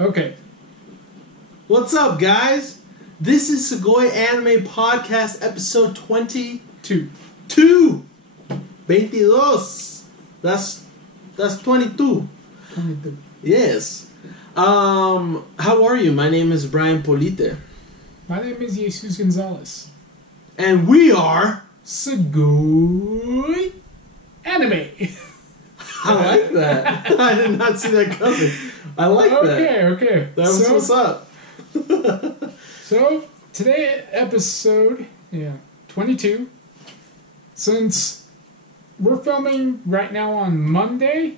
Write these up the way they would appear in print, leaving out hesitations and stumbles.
Okay. What's up, guys? This is Sugoi Anime Podcast, episode 22. 22! That's 22. 22. Yes. How are you? My name is Brian Polite. My name is Jesus Gonzalez. And we are... Sugoi Anime. I like that. I did not see that coming. I like that. Okay. That was what's up. So, today episode, 22. Since we're filming right now on Monday,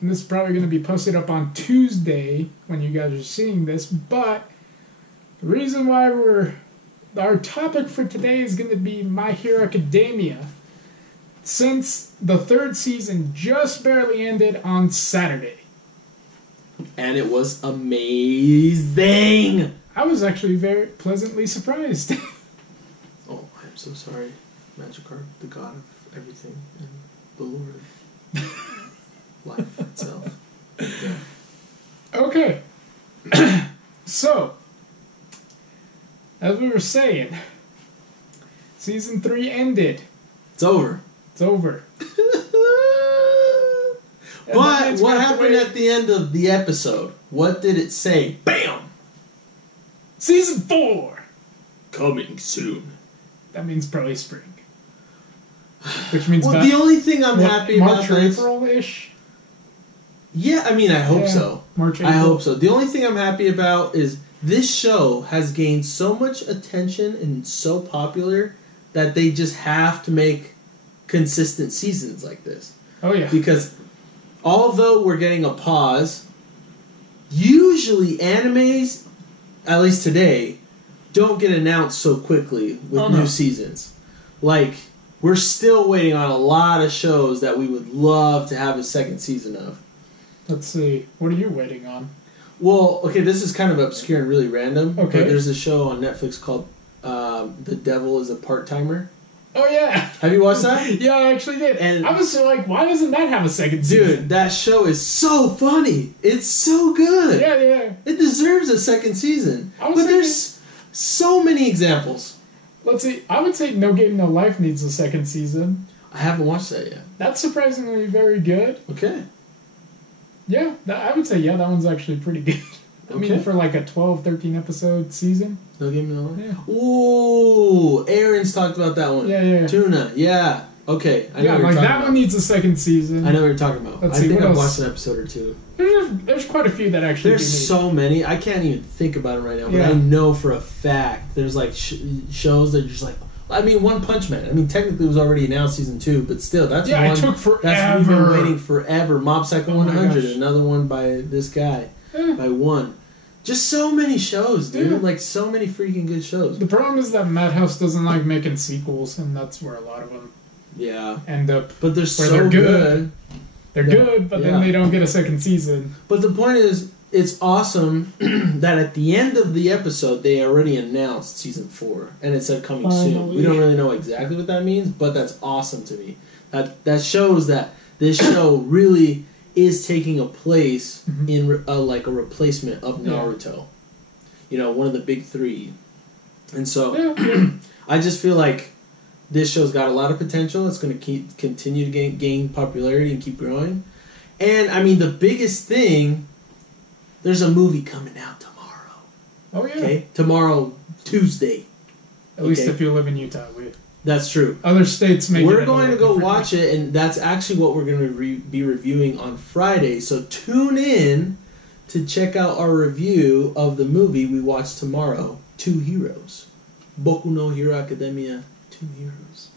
and this is probably going to be posted up on Tuesday when you guys are seeing this, but the reason why our topic for today is going to be My Hero Academia, since the third season just barely ended on Saturday. And it was amazing! I was actually very pleasantly surprised. Oh, I'm so sorry. Magikarp, the god of everything, and the lord of life itself. Yeah. Okay. So, as we were saying, season 3 ended. It's over. It's over. But what happened at the end of the episode? What did it say? Bam! Season 4! Coming soon. That means probably spring. Which means well, the only thing I'm happy March about or this... April-ish? Yeah, I mean, I hope so. March, April. I hope so. The only thing I'm happy about is this show has gained so much attention and so popular that they just have to make consistent seasons like this. Oh, yeah. Because although we're getting a pause, usually animes, at least today, don't get announced so quickly with new seasons. Like, we're still waiting on a lot of shows that we would love to have a second season of. Let's see. What are you waiting on? Well, okay, this is kind of obscure and really random. Okay. But there's a show on Netflix called The Devil is a Part-Timer. Oh, yeah. Have you watched that? Yeah, I actually did. And I was like, why doesn't that have a second season? dude, that show is so funny. It's so good. Yeah. It deserves a second season. But there's so many examples. Let's see. I would say No Game, No Life needs a second season. I haven't watched that yet. That's surprisingly very good. Okay. Yeah, I would say, that one's actually pretty good. I mean, for like a 12, 13 episode season. No Game, No Life? Yeah. Ooh, Aaron's talked about that one. Yeah. Tuna, yeah. Okay, I know what you're talking about. That one needs a second season. I know what you're talking about. Let's I see, think what I've else? watched an episode or two. There's quite a few that actually There's so many. I can't even think about them right now, but I know for a fact there's like shows that are just like... I mean, One Punch Man. I mean, technically it was already announced season 2, but still, that's one... it took forever. We've been waiting forever. Mob Psycho 100, gosh. another one by this guy. By one. Just so many shows, dude. Yeah. Like, so many freaking good shows. The problem is that Madhouse doesn't like making sequels, and that's where a lot of them end up. But they're so they're good. They're good, but then they don't get a second season. But the point is, it's awesome that at the end of the episode, they already announced season 4, and it said coming soon. We don't really know exactly what that means, but that's awesome to me. That shows that this show really is taking a place in like a replacement of Naruto. You know, one of the big 3. And so, I just feel like this show's got a lot of potential. It's going to continue to gain popularity and keep growing. And, I mean, the biggest thing... There's a movie coming out tomorrow. Oh, yeah. Okay? Tomorrow, Tuesday. At least if you live in Utah. That's true. Other states may We're going to go watch it, and that's actually what we're going to be reviewing on Friday. So tune in to check out our review of the movie we watch tomorrow, Two Heroes. Boku no Hero Academia, Two Heroes.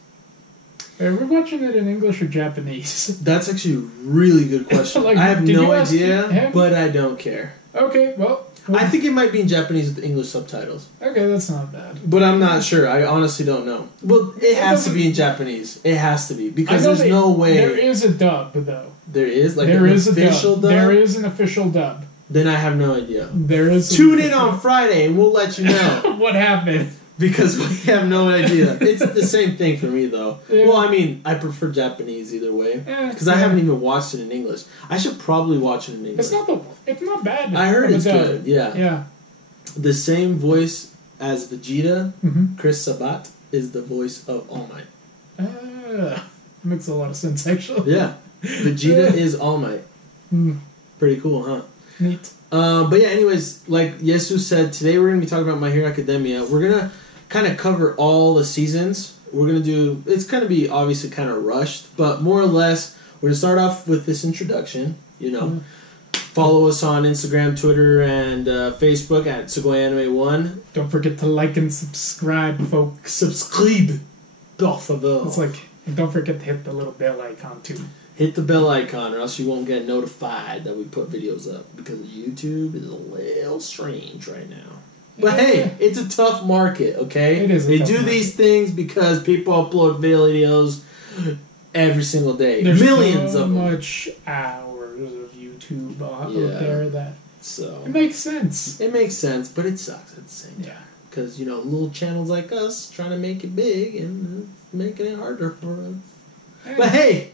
Are we watching it in English or Japanese? That's actually a really good question. Like, I have no idea, but I don't care. Okay, well... I think it might be in Japanese with English subtitles. Okay, that's not bad. But I'm not sure. I honestly don't know. Well, it has to be in Japanese. It has to be. Because there's no way... There is a dub, though. There is? Like there an is official dub? There is an official dub. Then I have no idea. There is. Tune in on Friday and we'll let you know. What happened? Because we have no idea. It's the same thing for me, though. Yeah. Well, I mean, I prefer Japanese either way. Because Yeah. I haven't even watched it in English. I should probably watch it in English. It's not bad. I heard it's good, yeah. Yeah. The same voice as Vegeta, Mm-hmm. Chris Sabat, is the voice of All Might. Makes a lot of sense, actually. Yeah. Vegeta is All Might. Mm, Pretty cool, huh? neat. But yeah, anyways, like Yesu said, today we're going to be talking about My Hero Academia. We're going to kind of cover all the seasons. We're going to do, it's going to be obviously kind of rushed, but more or less, we're going to start off with this introduction, you know. Mm. Follow us on Instagram, Twitter, and Facebook at Sugoi Anime 1. Don't forget to like and subscribe, folks. Subscribe, por favor. It's like, and don't forget to hit the little bell icon, too. Hit the bell icon or else you won't get notified that we put videos up because YouTube is a little strange right now. But hey, it's a tough market, okay? It is a They tough do market. these things because people upload videos every single day. There's Millions so of them. much hours of YouTube out Yeah. there that So it makes sense. it makes sense, but it sucks at the same time. Yeah. Because, you know, little channels like us trying to make it big and making it harder for us. But hey,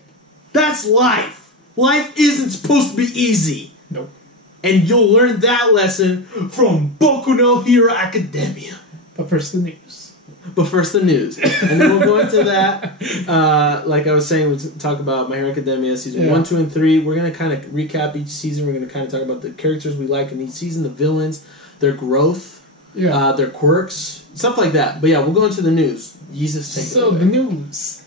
that's life. Life isn't supposed to be easy. Nope. And you'll learn that lesson from Boku no Hero Academia. But first, the news. But first, the news. And then we'll go into that. Like I was saying, we'll talk about My Hero Academia Season 1, 2, and 3. We're going to kind of recap each season. We're going to kind of talk about the characters we like in each season, the villains, their growth, their quirks, stuff like that. But yeah, we'll go into the news. Jesus, take it away. The news.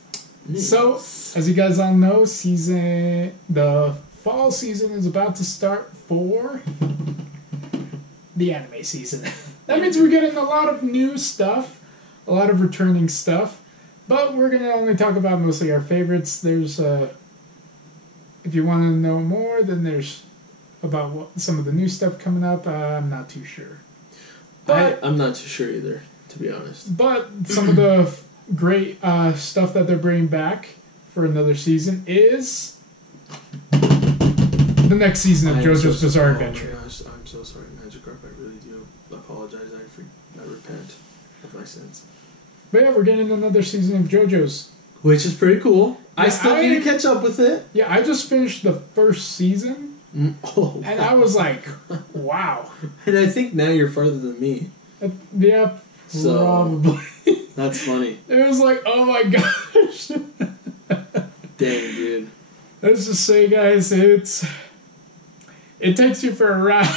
So, as you guys all know, the fall season is about to start for the anime season. That means we're getting a lot of new stuff, a lot of returning stuff, but we're going to only talk about mostly our favorites. There's, if you want to know more, then there's about some of the new stuff coming up. I'm not too sure. But, I'm not too sure either, to be honest. But some of the great stuff that they're bringing back for another season is the next season of JoJo's Bizarre Adventure. Oh my gosh, I'm so sorry, Magikarp. I really do apologize. I repent of my sins. But yeah, we're getting another season of JoJo's. Which is pretty cool. I Yeah, still need to catch up with it. Yeah, I just finished the first season, Oh, and I was like, wow. And I think now you're farther than me. Yeah, So- probably. That's funny. It was like, oh my gosh. Dang, dude. Let's just say, guys, it takes you for a ride,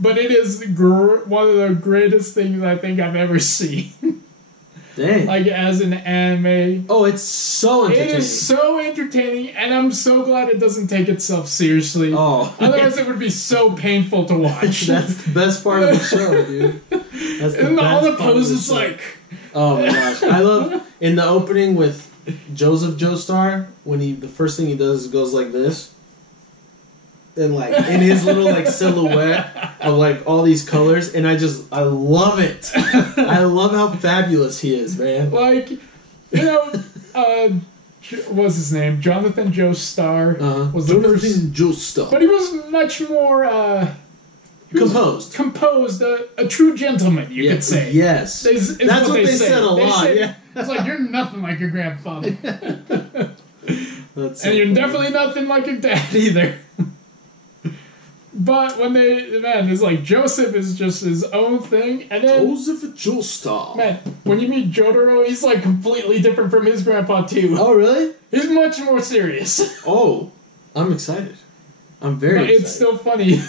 but it is one of the greatest things I think I've ever seen. Dang. Like, as an anime. Oh, it's so entertaining. It is so entertaining, and I'm so glad it doesn't take itself seriously. Oh. Otherwise, it would be so painful to watch. That's the best part of the show, dude. That's the And all the best part of poses, show. like... Oh my gosh. I love, in the opening with Joseph Joestar, when the first thing he does is goes like this. And like, in his little like silhouette of like all these colors, and I love it. I love how fabulous he is, man. Like, you know, what's his name? Jonathan Joestar was the first... Joestar. But he was much more... Composed. A true gentleman, you could say. Yes. Is That's what they say. said a lot. Said, Yeah. It's like, you're nothing like your grandfather. That's so And you're funny. definitely nothing like your dad either. But when it's like Joseph is just his own thing, and then Joseph Joestar. man, when you meet Jotaro, he's like completely different from his grandpa too. Oh, really? He's much more serious. Oh, I'm excited. I'm very But excited. it's still funny.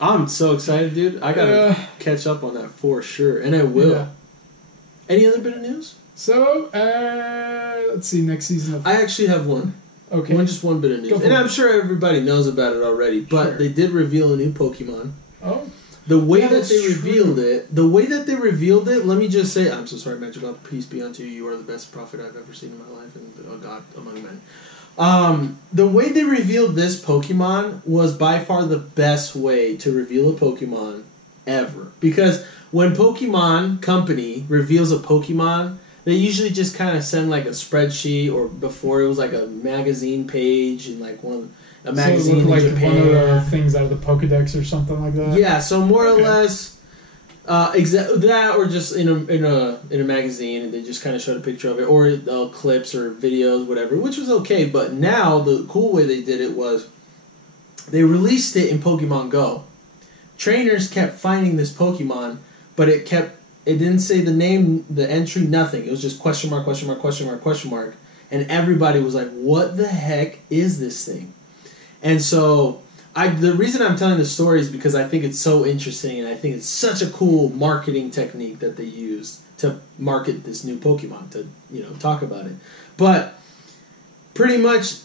I'm so excited, dude. I gotta catch up on that for sure, and I will. Yeah. Any other bit of news? So, let's see, next season of... I actually have one. Okay. Just one bit of news. Go for And it. I'm sure everybody knows about it already, but Sure. they did reveal a new Pokemon. Oh. The way Yeah, that that's they true. revealed it, let me just say, I'm so sorry, Magic God, peace be unto you. You are the best prophet I've ever seen in my life, and a God among men. The way they revealed this Pokemon was by far the best way to reveal a Pokemon ever. Because when Pokemon Company reveals a Pokemon, they usually just kind of send like a spreadsheet, or before it was like a magazine page and like a magazine so it looked in like Japan. one of the things out of the Pokedex or something like that? Yeah, so more or Okay. less, Exactly that, or just in a magazine, and they just kind of showed a picture of it, or clips or videos, whatever, which was okay. But now the cool way they did it was they released it in Pokemon Go. Trainers kept finding this Pokemon, but it didn't say the name, the entry, nothing. It was just question mark, question mark, question mark, question mark, and everybody was like, "What the heck is this thing?" And so. The reason I'm telling the story is because I think it's so interesting, and I think it's such a cool marketing technique that they use to market this new Pokemon, to talk about it. But pretty much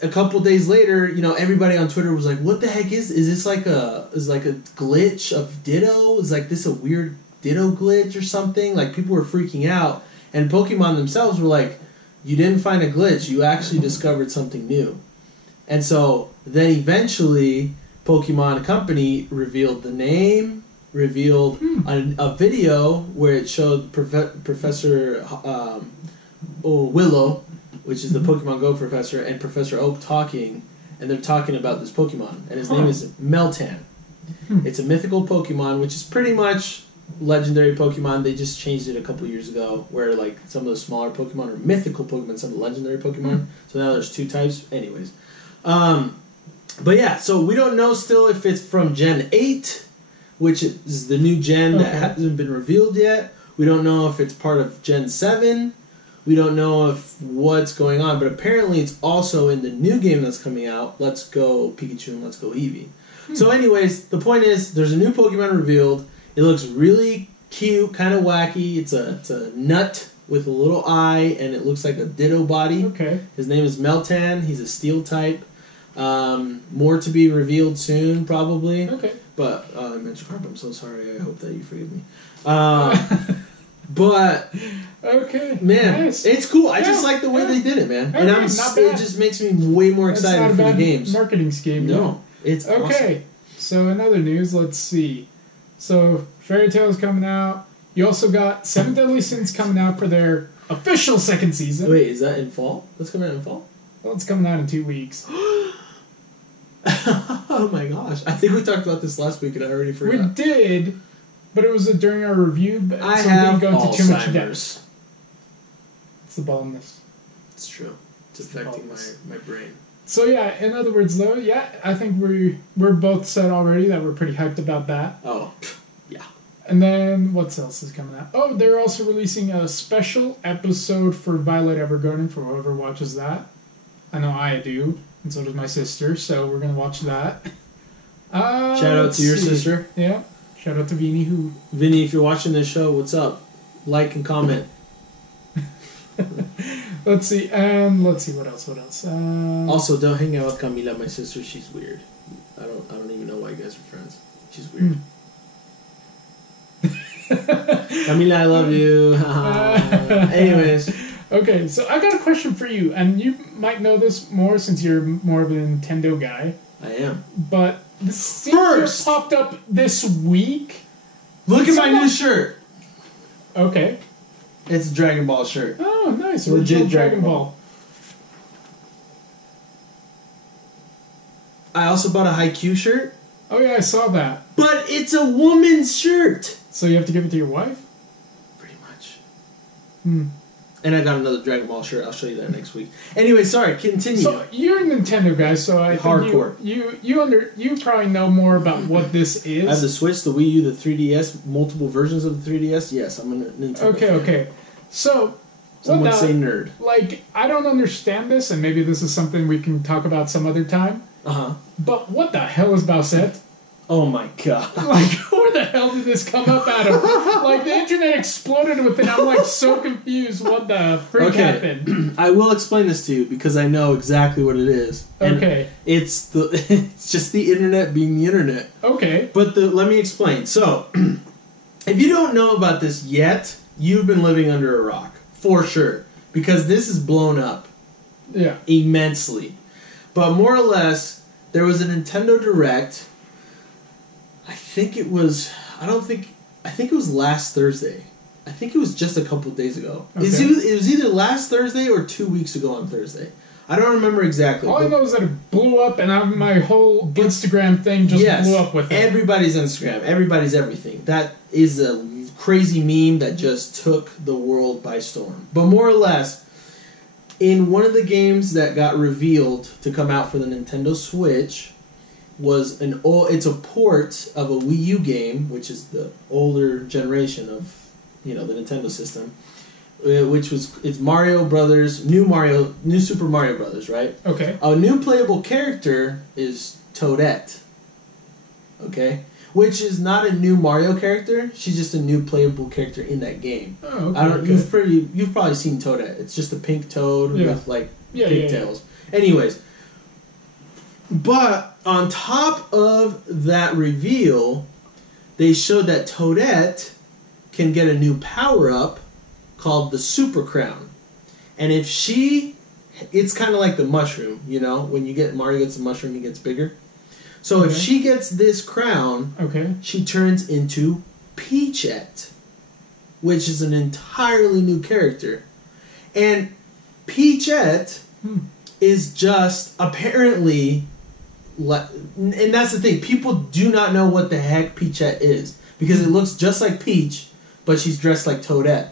a couple days later, everybody on Twitter was like, "What the heck is this? Like a glitch of Ditto? Is like this a weird Ditto glitch or something?" Like people were freaking out, and Pokemon themselves were like, "You didn't find a glitch. You actually discovered something new." And so then eventually Pokemon Company revealed the name, revealed a video where it showed Professor Willow, which is the Pokemon Go professor, and Professor Oak talking, and they're talking about this Pokemon. And his name is Meltan. It's a mythical Pokemon, which is pretty much legendary Pokemon. They just changed it a couple years ago, where like some of the smaller Pokemon are mythical Pokemon, some are legendary Pokemon. So now there's two types. Anyways. But yeah, so we don't know still if it's from Gen 8, which is the new gen that hasn't been revealed yet. We don't know if it's part of Gen 7. We don't know if what's going on, but apparently it's also in the new game that's coming out, Let's Go Pikachu and Let's Go Eevee. So anyways, the point is, there's a new Pokemon revealed. It looks really cute, kind of wacky. It's a nut with a little eye, and it looks like a Ditto body. Okay. His name is Meltan. He's a Steel type. More to be revealed soon, probably. Okay. But I mentioned Carp. I'm so sorry. I hope that you forgive me. But okay, man, nice. It's cool. I just like the way they did it, man. Okay, And it just makes me way more excited for the games. Marketing scheme. No, it's okay. Awesome. So in other news, let's see. So Fairy Tail is coming out. You also got Seven Deadly Sins coming out for their official second season. Wait, is that in fall? That's coming out in fall? Well, it's coming out in 2 weeks. Oh my gosh. I think we talked about this last week and I already forgot. We did, but it was during our review. But I have go into too much depth. Alzheimer's. It's the baldness. It's true. It's affecting my brain. So yeah, in other words though, yeah, I think we're both said already that we're pretty hyped about that. Oh, yeah. And then what else is coming out? Oh, they're also releasing a special episode for Violet Evergarden for whoever watches that. I know I do, and so does my sister, so we're going to watch that. Shout out to your sister. Yeah. Shout out to Vinny, Vinny, if you're watching this show, what's up? Like and comment. Let's see what else. Also, don't hang out with Camila, my sister. She's weird. I don't even know why you guys are friends. She's weird. Camila, I love you. Anyways. Okay, so I got a question for you, and you might know this more since you're more of a Nintendo guy. I am. But this seems to have popped up this week. Look at my new shirt. Okay. It's a Dragon Ball shirt. Oh, nice. Legit Dragon Ball. I also bought a Haikyuu shirt. Oh yeah, I saw that. But it's a woman's shirt. So you have to give it to your wife? Pretty much. And I got another Dragon Ball shirt. I'll show you that next week. Anyway, sorry. Continue. So you're a Nintendo guy, so I hardcore. Think you probably know more about what this is. I have the Switch, the Wii U, the 3DS, multiple versions of the 3DS. Yes, I'm a Nintendo fan. Okay. So some would say nerd. Like, I don't understand this, and maybe this is something we can talk about some other time. But what the hell is Bowsette? Oh my god. Like, where the hell did this come up out of? Like, the internet exploded with it. I'm like so confused. What the freak happened? I will explain this to you because I know exactly what it is. Okay. It's just the internet being the internet. Okay. But let me explain. So, if you don't know about this yet, you've been living under a rock. For sure. Because this is blown up. Yeah. Immensely. But more or less, there was a Nintendo Direct. I think it was last Thursday. I think it was just a couple of days ago. Okay. It was either last Thursday or 2 weeks ago on Thursday. I don't remember exactly. All I know is that it blew up, and my whole Instagram thing just blew up with it. Everybody's Instagram. Everybody's everything. That is a crazy meme that just took the world by storm. But more or less, in one of the games that got revealed to come out for the Nintendo Switch was it's a port of a Wii U game, which is the older generation of the Nintendo system. It's Mario Brothers, new Super Mario Brothers, right? Okay. A new playable character is Toadette. Okay? Which is not a new Mario character, she's just a new playable character in that game. Oh, okay. You've probably seen Toadette. It's just a pink toad with pigtails. Yeah. Anyways, but on top of that reveal, they showed that Toadette can get a new power-up called the Super Crown. And if it's kind of like the mushroom, when Mario gets the mushroom, he gets bigger. So if she gets this crown, she turns into Peachette, which is an entirely new character. And Peachette is just apparently, and that's the thing, people do not know what the heck Peachette is, because it looks just like Peach, but she's dressed like Toadette.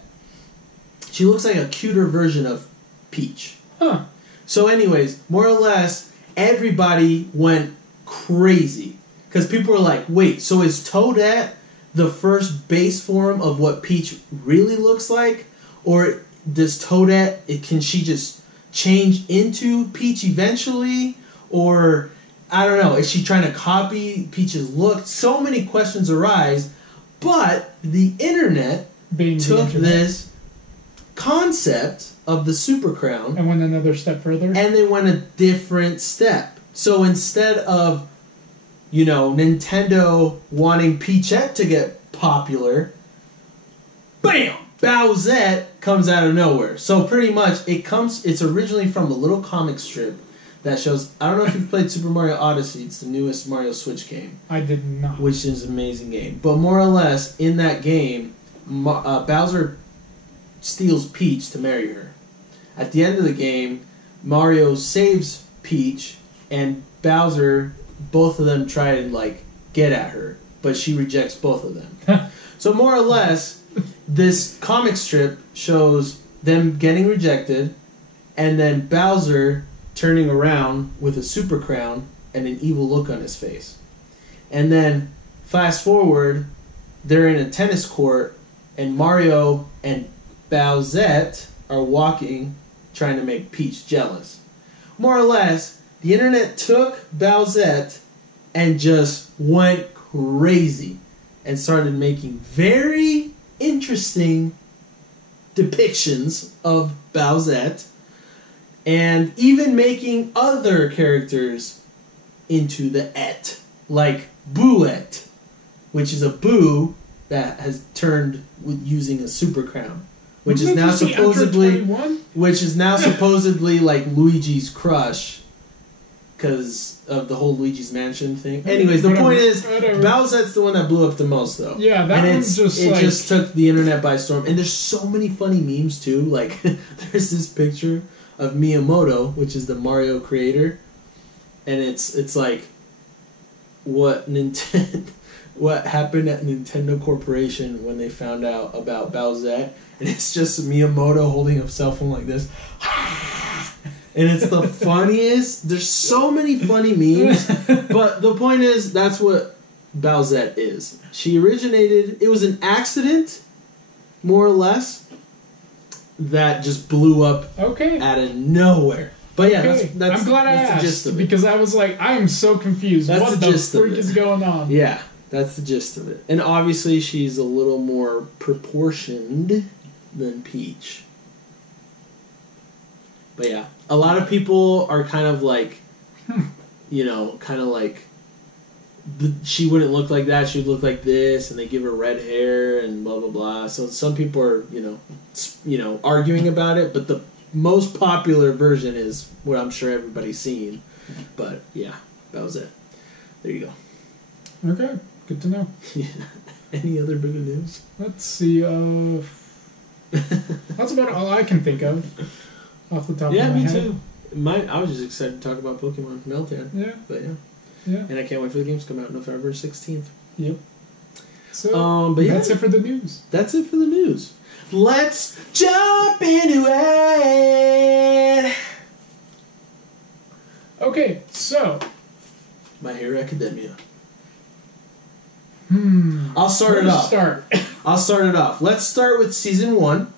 She looks like a cuter version of Peach. Huh. So anyways, more or less, everybody went crazy. Because people were like, wait, so is Toadette the first base form of what Peach really looks like? Or does Toadette, can she just change into Peach eventually? Or, I don't know, is she trying to copy Peach's look? So many questions arise, but the internet took this concept of the Super Crown and went another step further, and they went a different step. So instead of Nintendo wanting Peachette to get popular, bam, Bowsette comes out of nowhere. So pretty much it's originally from a little comic strip that shows, I don't know if you've played Super Mario Odyssey. It's the newest Mario Switch game. I did not. Which is an amazing game. But more or less, in that game, Bowser steals Peach to marry her. At the end of the game, Mario saves Peach, and Bowser, both of them try to get at her, but she rejects both of them. So more or less, this comic strip shows them getting rejected, and then Bowser turning around with a super crown and an evil look on his face. And then fast forward, they're in a tennis court, and Mario and Bowsette are walking, trying to make Peach jealous. More or less, the internet took Bowsette and just went crazy and started making very interesting depictions of Bowsette, and even making other characters into the et, like Booette, which is a Boo that has turned with using a super crown. Which is now supposedly like Luigi's crush, because of the whole Luigi's Mansion thing. Anyways, the point is, Bowsette's the one that blew up the most, though. Yeah, that one's just took the internet by storm. And there's so many funny memes too. Like, there's this picture of Miyamoto, which is the Mario creator, and it's like what happened at Nintendo Corporation when they found out about Bowsette. And it's just Miyamoto holding a cell phone like this. And it's the funniest. There's so many funny memes. But the point is, that's what Bowsette is. She originated... It was an accident, more or less, that just blew up out of nowhere. But yeah, that's I'm glad I asked, the gist of it. Because I was like, I am so confused. What the freak is going on? Yeah, that's the gist of it. And obviously she's a little more proportioned than Peach. But yeah, a lot of people are kind of like, she wouldn't look like that, she would look like this, and they give her red hair and blah blah blah. So some people are, arguing about it, but the most popular version is what I'm sure everybody's seen. But yeah, that was it. There you go. Okay, good to know. Yeah. Any other bit of news? Let's see. That's about all I can think of off the top of my head. Yeah, me too. I was just excited to talk about Pokemon Meltan. Yeah. But yeah. Yeah. And I can't wait for the games to come out November 16th. Yep. So, but yeah, that's it for the news. That's it for the news. Let's jump into it! Okay, so... My Hero Academia. I'll start it off. I'll start it off. Let's start with Season 1.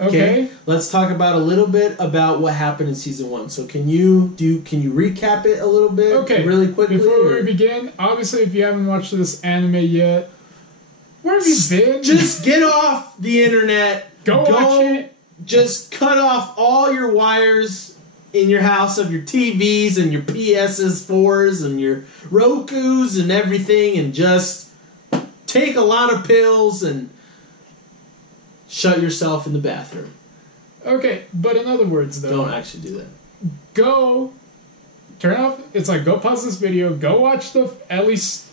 Okay. Let's talk about a little bit about what happened in Season 1. So can you recap it a little bit? Okay. Really quickly? Before we begin, obviously if you haven't watched this anime yet, where have you been? Just get off the internet. Go watch it. Just cut off all your wires in your house of your TVs and your PS4s and your Rokus and everything, and just take a lot of pills and shut yourself in the bathroom. Okay, but in other words, though... Don't actually do that. Go... Turn off... It's like, go pause this video, go watch at least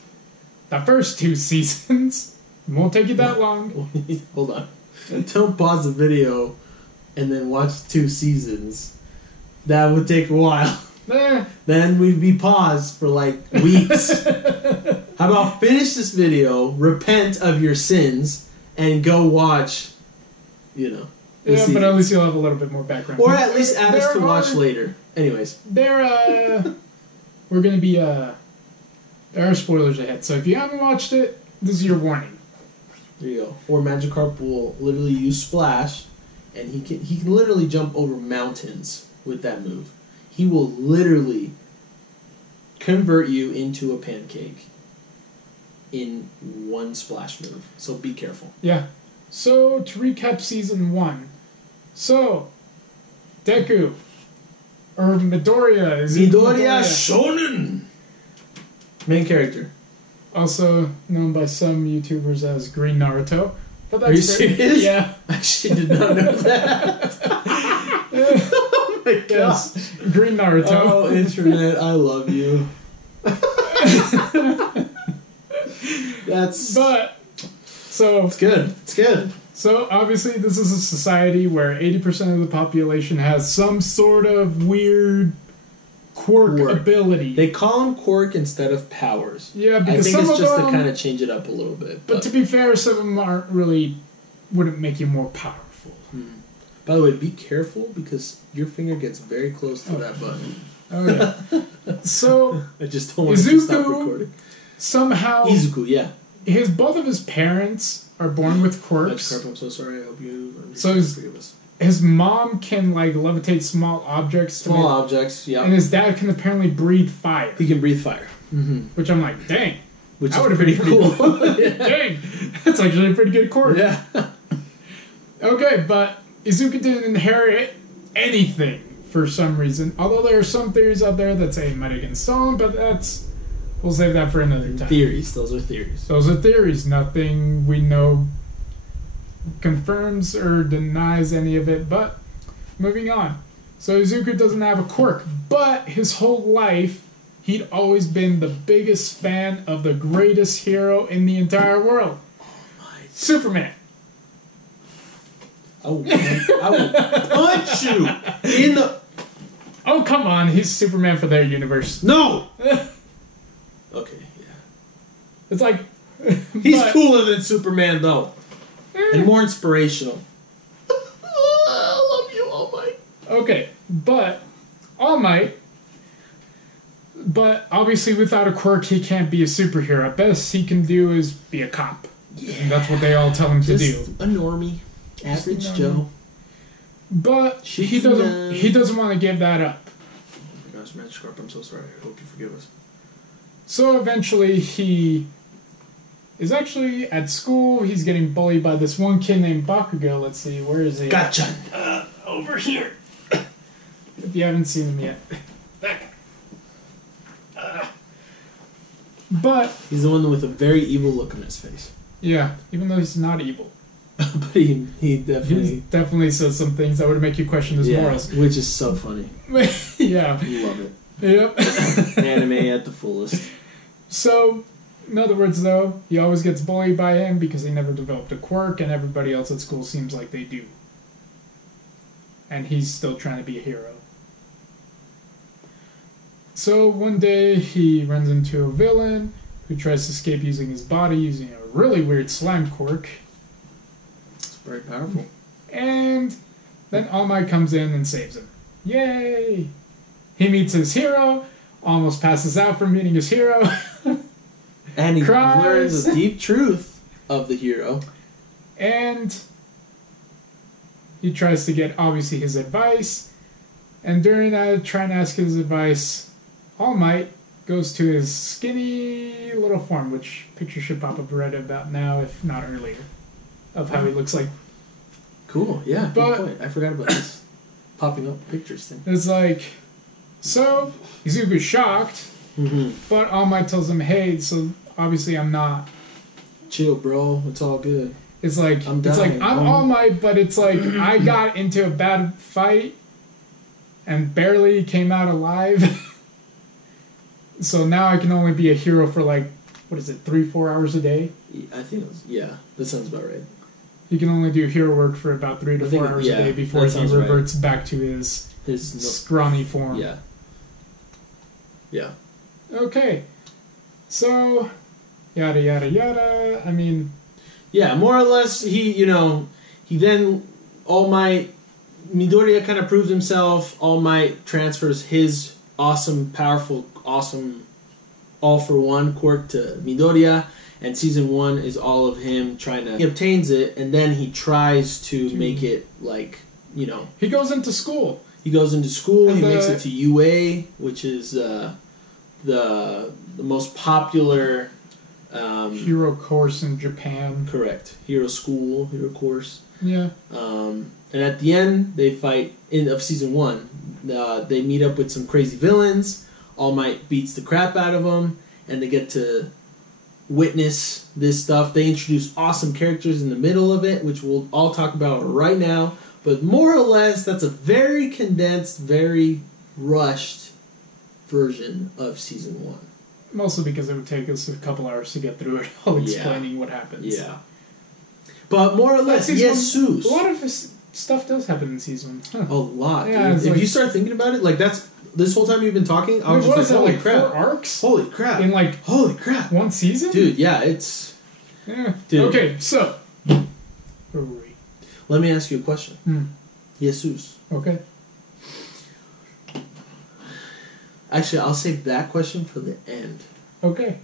the first 2 seasons. It won't take you that long. Hold on. Don't pause the video and then watch 2 seasons. That would take a while. Then we'd be paused for like weeks. How about finish this video, repent of your sins, and go watch, Yeah, but at least you'll have a little bit more background. Or at least add us to watch later. Anyways. We're going to be, there are spoilers ahead. So if you haven't watched it, this is your warning. There you go. Or Magikarp will literally use Splash, and he can literally jump over mountains with that move. He will literally convert you into a pancake in one splash move. So be careful. Yeah. So to recap Season 1. So, Deku, or Midoriya. Midoriya Shonen! Main character. Also known by some YouTubers as Green Naruto. But that's Are you serious? Yeah. I actually did not know that. Oh my god. Yes. Green Naruto. Oh, internet, I love you. It's good. It's good. So, obviously, this is a society where 80% of the population has some sort of weird quirk ability. They call them quirk instead of powers. Yeah, because I think it's just to kind of change it up a little bit. But to be fair, some of them wouldn't make you more powerful. By the way, be careful because your finger gets very close to that button. Oh, yeah. So, I just don't want to stop recording. Somehow... Izuku, yeah. Both of his parents are born with quirks. Magikarp, I'm so sorry. I hope you forgive us. His mom can levitate small objects. Small objects, yeah. And his dad can apparently breathe fire. He can breathe fire. Which I'm like, dang. Which would have been pretty cool. Dang. That's actually a pretty good quirk. Yeah. Okay, but Izuku didn't inherit anything for some reason. Although there are some theories out there that say he might have been stolen, but we'll save that for another time. Theories. Those are theories. Those are theories. Nothing we know confirms or denies any of it, but moving on. So Izuku doesn't have a quirk, but his whole life he'd always been the biggest fan of the greatest hero in the entire world. Oh my God. Superman. I will punch you in the... Oh, come on. He's Superman for their universe. No! Okay, yeah. It's like... He's cooler than Superman, though. And more inspirational. I love you, All Might. Okay, but All Might... But obviously without a quirk, he can't be a superhero. Best he can do is be a cop. Yeah. And that's what they all tell him to do. A normie. Average Joe. But he doesn't want to give that up. Oh my gosh, Magikarp, I'm so sorry. I hope you forgive us. So eventually he is actually at school. He's getting bullied by this one kid named Bakugo. Let's see, where is he? Gotcha. Over here. If you haven't seen him yet. But he's the one with a very evil look on his face. Yeah, even though he's not evil. But he definitely says some things that would make you question his morals. Which is so funny. Yeah. Love it. Yep. Anime at the fullest. So, in other words, though, he always gets bullied by him because he never developed a quirk, and everybody else at school seems like they do. And he's still trying to be a hero. So one day he runs into a villain who tries to escape using his body using a really weird slime quirk. It's very powerful. And then All Might comes in and saves him. Yay! He meets his hero, almost passes out from meeting his hero. And he Cries. learns the deep truth of the hero. And he tries to get, obviously, his advice. And during that, trying to ask his advice, All Might goes to his skinny little form, which picture should pop up right about now, if not earlier, of how he looks like. Cool, yeah, But- good point. I forgot about this popping up pictures thing. It's like, so Izuku's shocked, Mm-hmm. but All Might tells him, hey, so obviously I'm not. Chill, bro. It's all good. It's like, I'm it's like, dying, I'm bro. All Might, but it's like, I got into a bad fight and barely came out alive. So now I can only be a hero for like, what is it, 3-4 hours a day? I think it was, yeah, that sounds about right. He can only do hero work for about 3 to I think 4 hours yeah, a day before that he sounds right. reverts back to his scrawny form. Yeah. Yeah. Okay. So, yada yada yada. I mean, Yeah, more or less, he then All Might, Midoriya kind of proves himself. All Might transfers his awesome, powerful, awesome all-for-one quirk to Midoriya, and season 1 is all of him trying to... He obtains it, and then he tries to make it, like, he goes into school. He goes into school, And he makes it to UA, which is the most popular... Hero course in Japan. Correct. Hero school, hero course. Yeah. And at the end, they fight of season 1. They meet up with some crazy villains. All Might beats the crap out of them, and they get to witness this stuff. They introduce awesome characters in the middle of it, which we'll all talk about right now. But more or less, that's a very condensed, very rushed version of season 1. Mostly because it would take us a couple hours to get through it, all explaining what happens. Yeah. But more or less, Jesus. Jesus. A lot of stuff does happen in season 1. Huh. A lot, Yeah, dude. it's If like- you start thinking about it, like that's this whole time you've been talking, I was Wait, what just is like, that, holy crap. 4 arcs? Holy crap. In like Holy crap. one season? Dude, yeah, it's... Yeah. Dude. Okay, so. Where were we? Let me ask you a question. Jesus. Okay. Actually, I'll save that question for the end. Okay.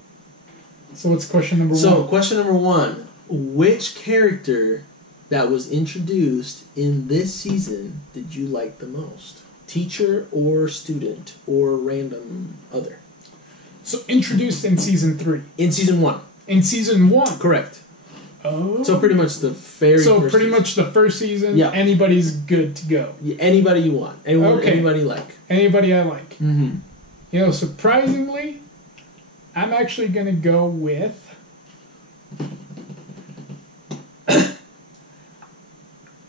So what's question number 1? So, question number 1. Which character that was introduced in this season did you like the most? Teacher or student or random other? So introduced in season 3. In season 1. In season 1. Correct. Oh. So pretty much the very So first pretty season. much the first season, Yeah. anybody's good to go. Yeah, anybody you want. Anyone, Okay. Anybody you like. Anybody I like. Mm-hmm. You know, surprisingly, I'm actually going to go with...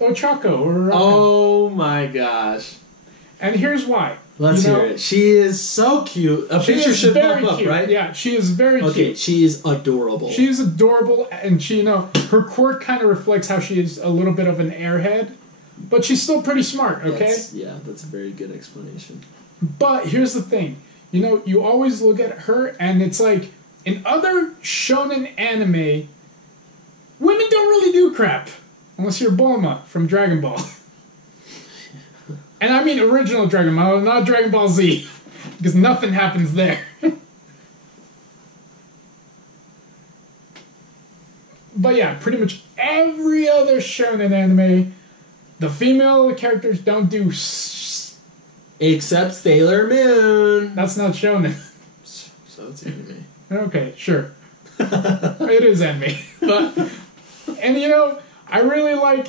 Ochako or Raka. Oh my gosh. And here's why. Let's You know, hear it. She is so cute. A She picture is should very pop up, cute. right? Yeah, she is very Okay, cute. she is adorable. She is adorable, and she, her quirk kind of reflects how she is a little bit of an airhead, but she's still pretty smart, okay? That's a very good explanation. But here's the thing. You always look at her, and it's like, in other shonen anime, women don't really do crap. Unless you're Bulma from Dragon Ball. And I mean original Dragon Ball, not Dragon Ball Z. Because nothing happens there. But yeah, pretty much every other shonen anime, the female characters don't do... Except Sailor Moon. That's not shonen. So it's anime. Okay, sure. It is anime. But, and I really like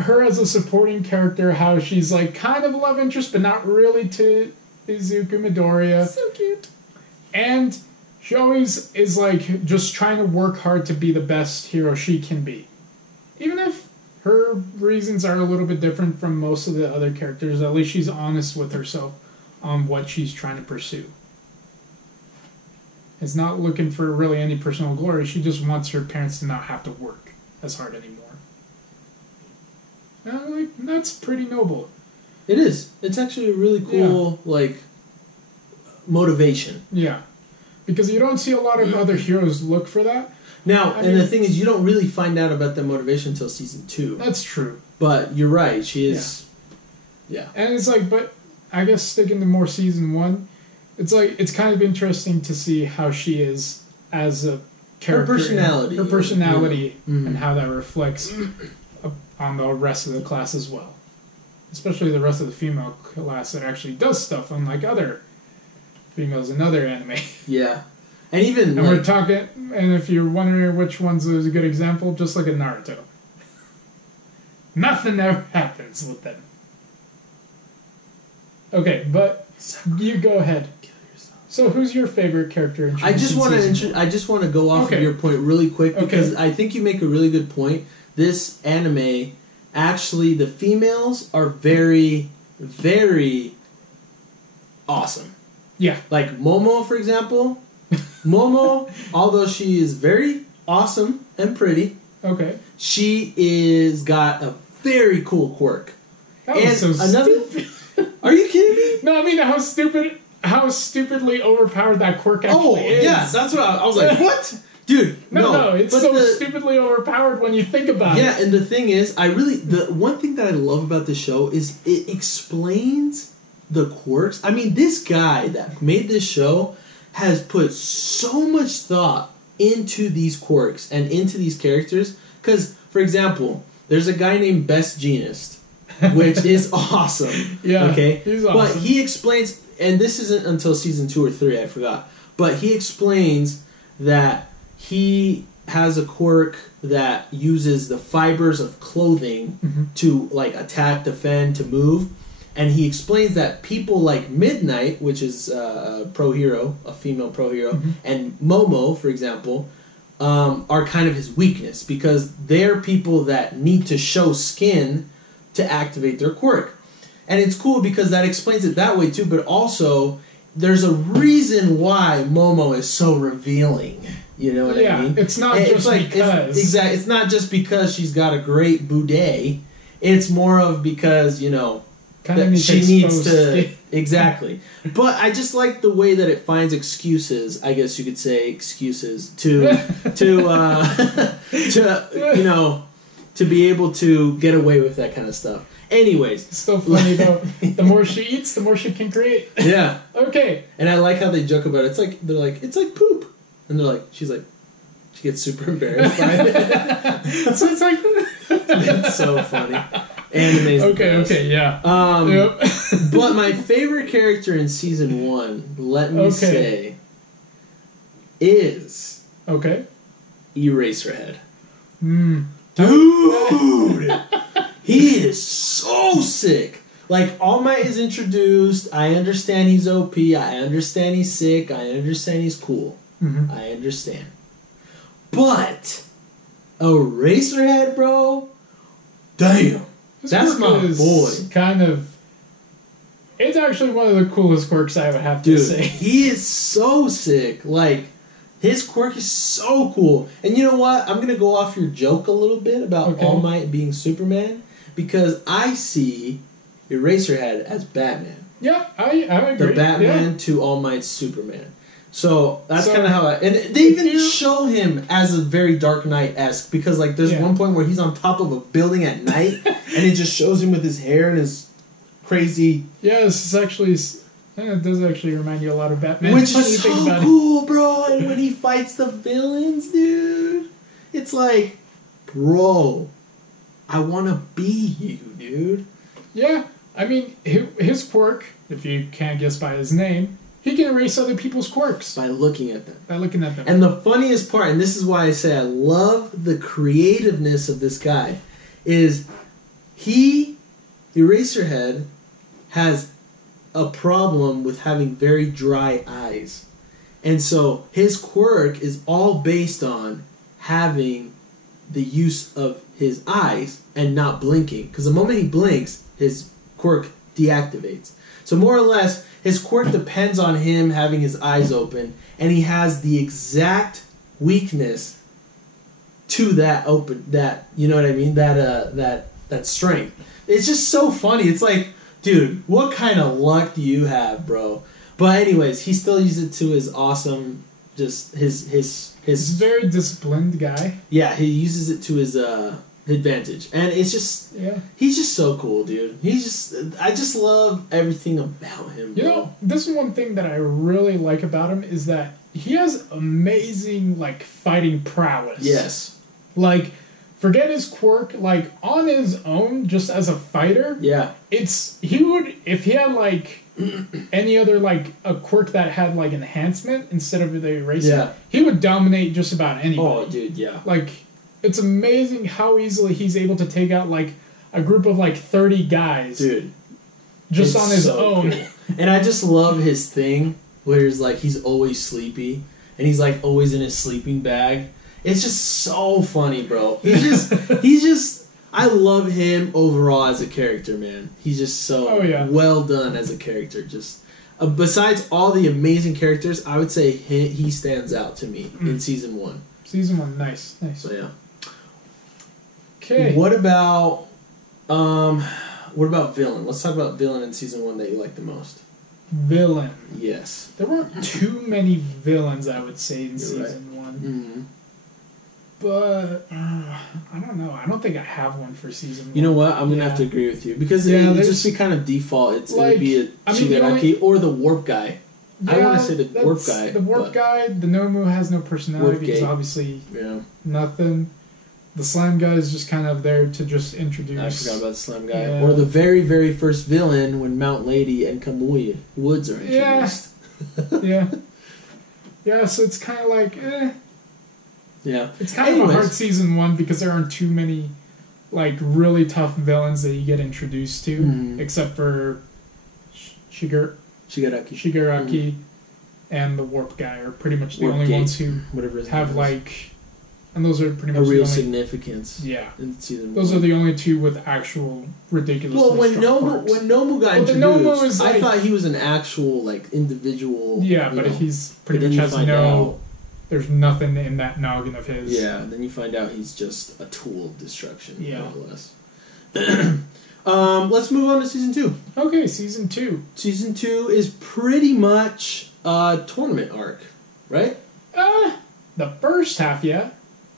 her as a supporting character, how she's like kind of a love interest, but not really to Izuku Midoriya. So cute. And she always is like just trying to work hard to be the best hero she can be. Even if her reasons are a little bit different from most of the other characters, at least she's honest with herself on what she's trying to pursue. Is not looking for really any personal glory. She just wants her parents to not have to work as hard anymore. And I'm like, that's pretty noble. It is. It's actually a really cool, motivation. Yeah. Because you don't see a lot of other heroes look for that. Now, I mean, the thing is, you don't really find out about that motivation until season 2. That's true. But you're right, she is... Yeah. And it's like, but I guess sticking to more season 1, it's like, it's kind of interesting to see how she is as a character. Her personality and how that reflects on the rest of the class as well. Especially the rest of the female class that actually does stuff, unlike other females in other anime. Yeah. And even... And we're talking... And if you're wondering which one's a good example, just look at Naruto. Nothing ever happens with them. Okay, but you go ahead. So who's your favorite character? I just want to go off of your point really quick because I think you make a really good point. This anime, actually, the females are very, very awesome. Yeah. Like Momo, for example. Momo, although she is very awesome and pretty, she is got a very cool quirk. That was so stupid. Are you kidding me? No, I mean how stupidly overpowered that quirk actually is. Oh, yeah, that's what I was like, what? Dude, no, it's so stupidly overpowered when you think about it. Yeah, and the thing is, the one thing that I love about the show is it explains the quirks. I mean, this guy that made this show has put so much thought into these quirks and into these characters. Because, for example, there's a guy named Best Genist, which is awesome. Yeah, okay? He's awesome. But he explains, and this isn't until season 2 or 3, I forgot. But he explains that he has a quirk that uses the fibers of clothing to like attack, defend, to move. And he explains that people like Midnight, which is a pro hero, a female pro hero, and Momo, for example, are kind of his weakness because they're people that need to show skin to activate their quirk. And it's cool because that explains it that way too, but also there's a reason why Momo is so revealing. You know what I mean? It's not just because. It's not just because she's got a great boudet. It's more of because, you know, that she needs to... Exactly. But I just like the way that it finds excuses, I guess you could say excuses, to you know, to be able to get away with that kind of stuff. Anyways. It's still funny, though. The more she eats, the more she can create. Yeah. Okay. And I like how they joke about it. It's like, they're like, it's like poop. And they're like, she's like, she gets super embarrassed by it. So it's like... It's so funny. Anime's okay, yeah. But my favorite character in season 1, let me say, is Eraserhead. Dude! He is so sick. Like, All Might is introduced. I understand he's OP. I understand he's sick. I understand he's cool. I understand. But Eraserhead, bro, damn. That's my boy. Kind of. It's actually one of the coolest quirks I would have to say. He is so sick. Like, his quirk is so cool. And you know what? I'm going to go off your joke a little bit about All Might being Superman. Because I see Eraserhead as Batman. Yeah, I agree. The Batman to All Might's Superman. So that's kind of how and they even show him as a very Dark Knight-esque because like there's one point where he's on top of a building at night and it just shows him with his hair and his crazy... Yeah, this is actually... it does actually remind you a lot of Batman. Which is so cool, bro. And when he fights the villains, dude, it's like, bro, I want to be you, dude. Yeah, I mean, his quirk, if you can't guess by his name... He can erase other people's quirks. By looking at them. And the funniest part, and this is why I say I love the creativeness of this guy, is Eraserhead, has a problem with having very dry eyes. And so his quirk is all based on having the use of his eyes and not blinking. Because the moment he blinks, his quirk deactivates. So more or less... His quirk depends on him having his eyes open, and he has the exact weakness to that you know what I mean? That strength. It's just so funny. It's like, dude, what kind of luck do you have, bro? But anyways, he still uses it to his awesome, just his. He's a very disciplined guy. Yeah, he uses it to his advantage, and it's just he's just so cool, dude. I just love everything about him. You know, this is one thing that I really like about him is that he has amazing like fighting prowess. Yes. Like, forget his quirk. Like on his own, just as a fighter. Yeah. He would if he had like any other like a quirk that had like enhancement instead of the eraser. Yeah. He would dominate just about anybody. Oh, dude, yeah. Like, it's amazing how easily he's able to take out like a group of like 30 guys. Dude. Just on his own. Cool. And I just love his thing where it's like he's always sleepy and he's like always in his sleeping bag. It's just so funny, bro. He's just I love him overall as a character, man. He's just so well done as a character. Just besides all the amazing characters, I would say he stands out to me in season 1. Season 1, nice. So yeah. Okay. What about villain? Let's talk about villain in season 1 that you like the most. Villain. Yes. There weren't too many villains, I would say, in season 1. Mm-hmm. But I don't know. I don't think I have one for season 1. You know what? I'm gonna have to agree with you because it would just be kind of default. It's like, gonna be a Shigaraki or the warp guy. I want to say the warp guy. The warp guy. The Nomu has no personality because obviously nothing. The slime guy is just kind of there to just introduce. I forgot about the slime guy. Yeah. Or the very, very first villain when Mount Lady and Kamui Woods are introduced. Yeah, so it's kind of like, Yeah. It's kind of a hard season 1 because there aren't too many, like, really tough villains that you get introduced to, except for Shigaraki and the warp guy are pretty much the only ones who have, like... And those are pretty much real significance. Yeah. In season those 1. are the only two with actual ridiculous. Well, when Nomu got introduced, I thought he was an actual like individual. Yeah, but he's pretty much has no. There's nothing in that noggin of his. Yeah, and then you find out he's just a tool of destruction. Yeah. More or less. Let's move on to season 2. Okay, season 2. Season 2 is pretty much a tournament arc, right? The first half, yeah.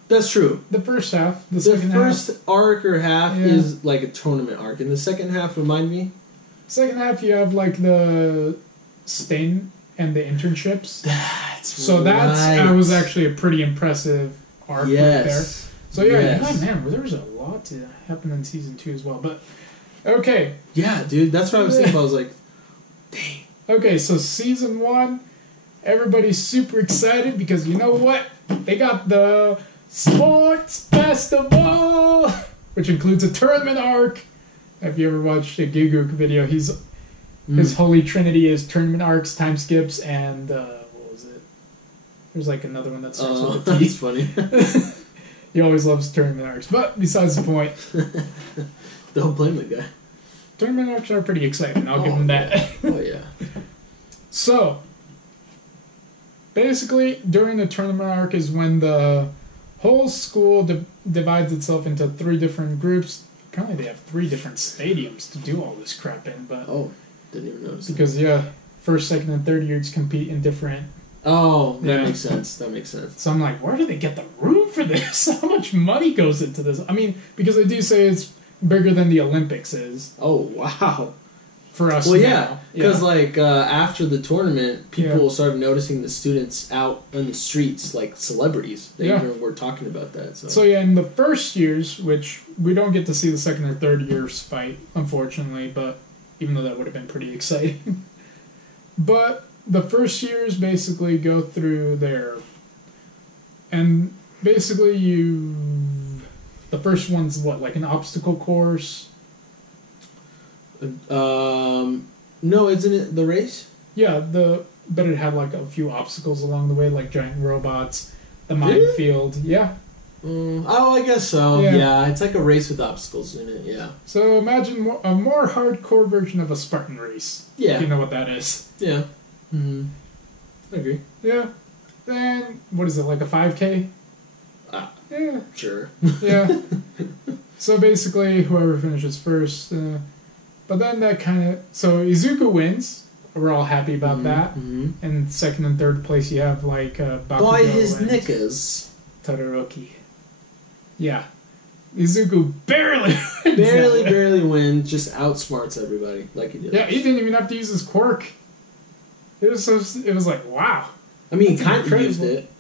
That's true. The first half. The first arc or half is like a tournament arc. And the second half, remind me? Second half, you have like the stain and the internships. That's that was actually a pretty impressive arc right there. So man, there was a lot to happen in season 2 as well. But okay. Yeah, dude, that's what I was thinking about. I was like, dang. Okay, so season 1, everybody's super excited because you know what? They got the Sports Festival, which includes a tournament arc. If you ever watched a Guguk video, his holy trinity is tournament arcs, time skips, and what was it? There's like another one that starts with a T. That's funny. He always loves tournament arcs, but besides the point. Don't blame the guy. Tournament arcs are pretty exciting. I'll give him that. Oh yeah. So, basically, during the tournament arc is when the whole school divides itself into 3 different groups. Apparently, they have 3 different stadiums to do all this crap in. But didn't even notice. Because first, second, and third years compete in different. Oh, that makes sense. That makes sense. So I'm like, where do they get the room for this? How much money goes into this? I mean, because they do say it's bigger than the Olympics is. Oh wow. For us, well, because like after the tournament, people started noticing the students out on the streets like celebrities. They even were talking about that. So in the first years, which we don't get to see the second or third years fight, unfortunately, but even though that would have been pretty exciting. But the first years basically go through there, and basically the first one's like an obstacle course. No, isn't it the race? Yeah, but it had like a few obstacles along the way, like giant robots, the minefield. Yeah. I guess so. Yeah, it's like a race with obstacles in it. Yeah. So imagine a more hardcore version of a Spartan race. Yeah. If you know what that is. Yeah. I agree. Yeah. Then what is it, like a 5K? Yeah. Sure. Yeah. So basically, whoever finishes first. But then that kind of... So Izuku wins. we're all happy about that. Mm-hmm. And second and third place, you have like Bakugo Boy, his and knickers. Todoroki. Yeah. Izuku barely wins barely wins, just outsmarts everybody like he did. Yeah, he didn't even have to use his quirk. It was like, wow. I mean, he That's kind of incredible. used it,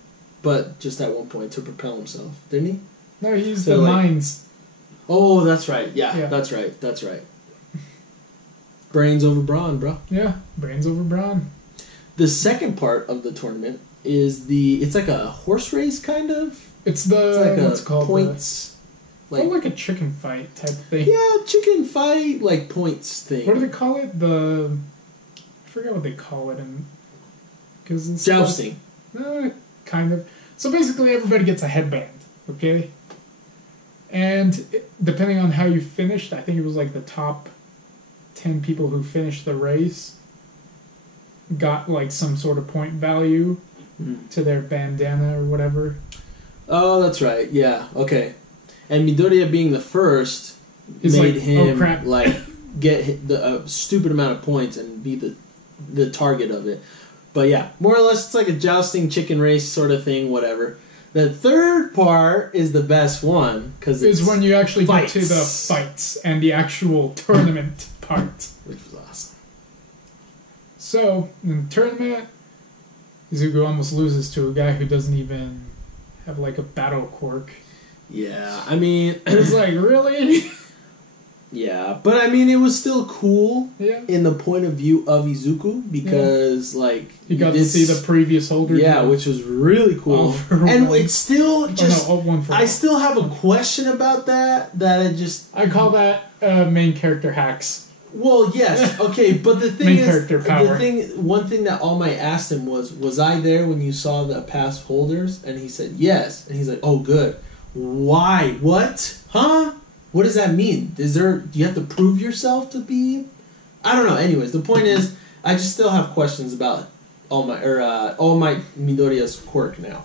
but just at one point to propel himself, didn't he? No, he used So, the like- mines. Oh, that's right. Yeah, Yeah. that's right. That's right. Brains over brawn, bro. Yeah, brains over brawn. The second part of the tournament is it's like a horse race kind of. It's It's like what's a called points. Felt like a chicken fight type thing. Yeah, chicken fight, like points thing. What do they call it? I forget what they call it because it's Jousting. Kind of. So basically, everybody gets a headband. Okay. And depending on how you finished, I think it was like the top 10 people who finished the race got like some sort of point value to their bandana or whatever. Oh, that's right. Yeah. Okay. And Midoriya being the first He's made like, him oh, crap. like get the stupid amount of points and be the target of it. But yeah, more or less, it's like a jousting chicken race sort of thing. Whatever. The third part is the best one because Is when you actually fights. get to the fights and the actual tournament part. which was awesome. So, in the tournament, Izuku almost loses to a guy who doesn't even have like a battle quirk. Yeah, I mean, It's like, really? yeah, but I mean, it was still cool Yeah. in the point of view of Izuku because like You got to see the previous holder. yeah, which was really cool, All for and one. it's still just. one for I one. still have a question about that. That it just I call that main character hacks. well, yes, okay, but the thing Main is, character power. one thing that All Might asked him was I there when you saw the past holders? And he said yes, and he's like, oh, good. Why? What? Huh? What does that mean? Do you have to prove yourself to be? I don't know. Anyways, the point is, I just still have questions about All Might Midoriya's quirk now.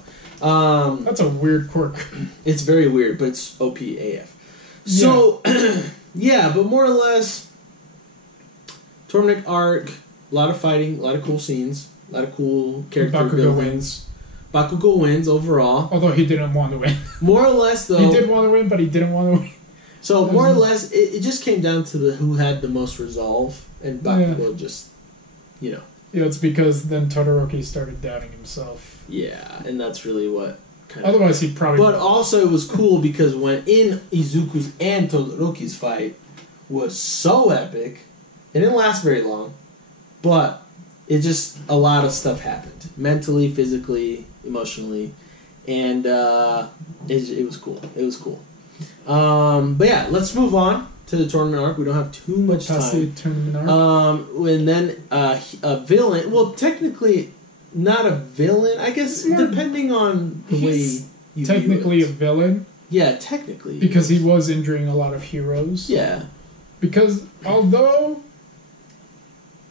That's a weird quirk. It's very weird, but it's OP AF. So, yeah, but more or less, tournament arc, a lot of fighting, a lot of cool scenes, a lot of cool character Bakugo building. wins. Bakugo wins overall. Although he didn't want to win. More or less, though. He did want to win, but he didn't want to win. So, more or less, it just came down to who had the most resolve, and Bakugo just, Yeah, it's because then Todoroki started doubting himself. Yeah, and that's really what kind of... Otherwise, he'd probably... But also, it was cool because when in Izuku's and Todoroki's fight was so epic, it didn't last very long, but it just, a lot of stuff happened. Mentally, physically, emotionally, and it was cool. It was cool. But yeah, let's move on to the tournament arc. We don't have too much Past the time. tournament arc. And then a villain, well, technically not a villain, I guess, depending on the way you technically view a it. villain. Yeah, technically. Because he was injuring a lot of heroes. Yeah. Because although...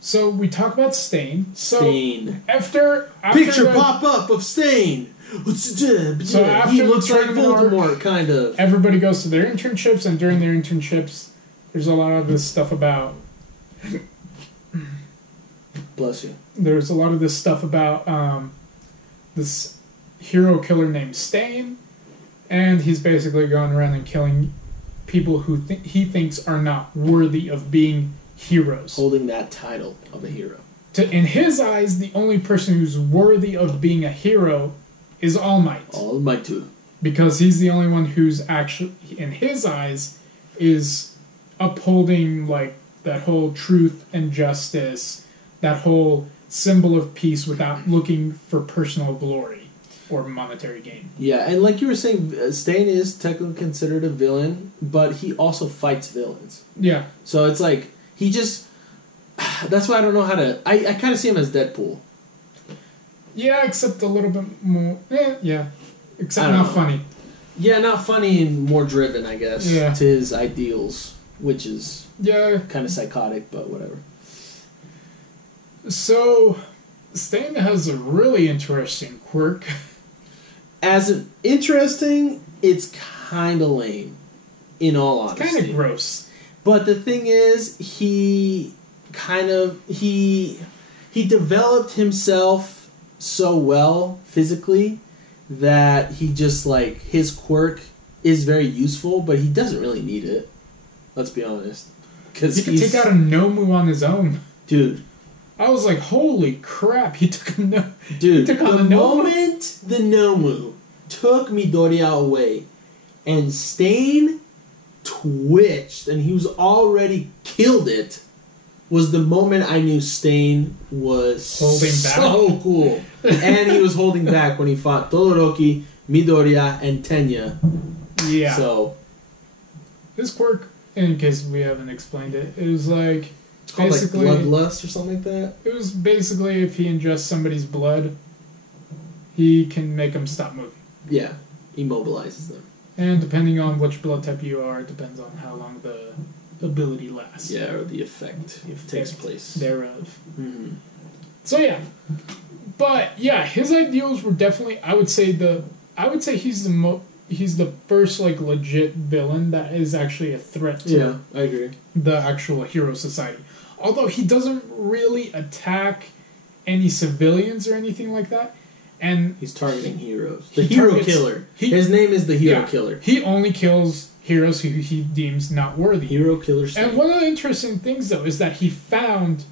So we talk about Stain. So Stain. After Picture the, pop up of Stain. So after He the looks like tournament arc, Voldemort, kind of. everybody goes to their internships, and during their internships, there's a lot of this stuff about... Bless you. There's a lot of this stuff about this hero killer named Stain, and he's basically going around and killing people who he thinks are not worthy of being heroes. Holding that title of a hero. In his eyes, the only person who's worthy of being a hero is All Might. All Might too. Because he's the only one who's actually, in his eyes, is upholding like that whole truth and justice, that whole symbol of peace without looking for personal glory or monetary gain. Yeah, and like you were saying, Stain is technically considered a villain, but he also fights villains. Yeah. So it's like, he just... That's why I don't know how to... I kind of see him as Deadpool. Yeah, except a little bit more... yeah. Except I don't not know. funny. Yeah, not funny and more driven, I guess, Yeah. to his ideals, which is Yeah. kind of psychotic, but whatever. So, Stain has a really interesting quirk. As an interesting, it's kind of lame, in all honesty. It's kind of gross. But the thing is, he developed himself so well physically that he just, like, his quirk is very useful, but he doesn't really need it. Let's be honest. Because he could take out a Nomu on his own. Dude. I was like, holy crap, he took a Nomu. Dude, the moment the Nomu took Midoriya away and Stain twitched and he was already killed it, was the moment I knew Stain was holding so cool. And he was holding back when he fought Todoroki, Midoriya, and Tenya. Yeah. So his quirk, in case we haven't explained it, it was like it's called like bloodlust or something like that. It was basically if he ingests somebody's blood, he can make them stop moving. Yeah, immobilizes them. And depending on which blood type you are, it depends on how long the ability lasts. Yeah, or the effect takes place thereof. Mm-hmm. So yeah, but yeah, his ideals were definitely. I would say he's the first like legit villain that is actually a threat to I agree. the actual hero society. Although he doesn't really attack any civilians or anything like that. And he's targeting heroes. The hero killer. His name is the hero killer. He only kills heroes who he deems not worthy. Hero killer. And one of the interesting things, though, is that he found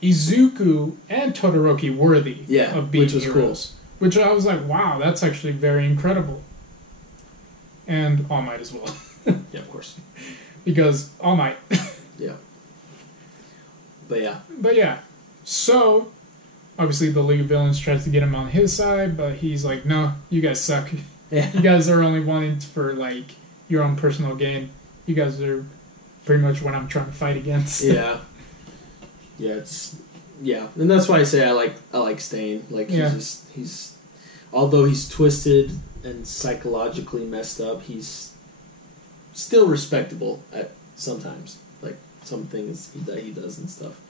Izuku and Todoroki worthy of being heroes. Cool. Which I was like, wow, that's actually very incredible. And All Might as well. Yeah, of course. Because All Might. Yeah. But yeah. So obviously, the League of Villains tries to get him on his side, but he's like, no, you guys suck. Yeah. You guys are only wanting for, like, your own personal gain. You guys are pretty much what I'm trying to fight against. Yeah. Yeah, and that's why I say I like Stain. Like, he's although he's twisted and psychologically messed up, he's still respectable at sometimes. Like, some things that he does and stuff.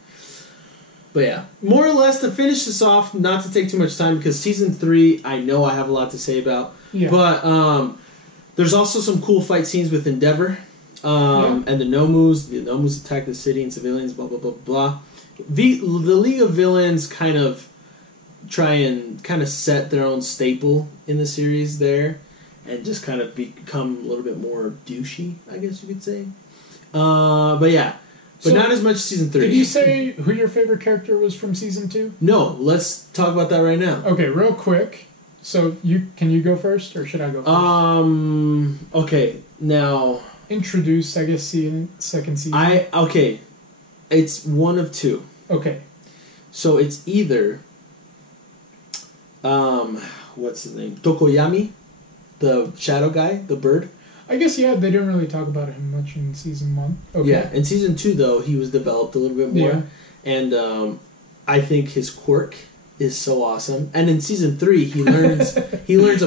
But yeah, more or less to finish this off, not to take too much time because season 3, I know I have a lot to say about. Yeah. But there's also some cool fight scenes with Endeavor and the Nomus. The Nomus attack the city and civilians. Blah blah blah blah. The League of Villains kind of try and set their own staple in the series there, and just kind of become a little bit more douchey, I guess you could say. But yeah. But not as much season 3. Did you say who your favorite character was from season 2? No, let's talk about that right now. Okay, real quick. So can you go first, or should I go first? Okay, now introduce, I guess, second season. Okay, it's one of two. Okay, so it's either what's his name? Tokoyami, the shadow guy, the bird. I guess, they didn't really talk about him much in season 1. Okay. Yeah, in season 2, though, he was developed a little bit more. Yeah. And I think his quirk is so awesome. And in season 3, he learns he learns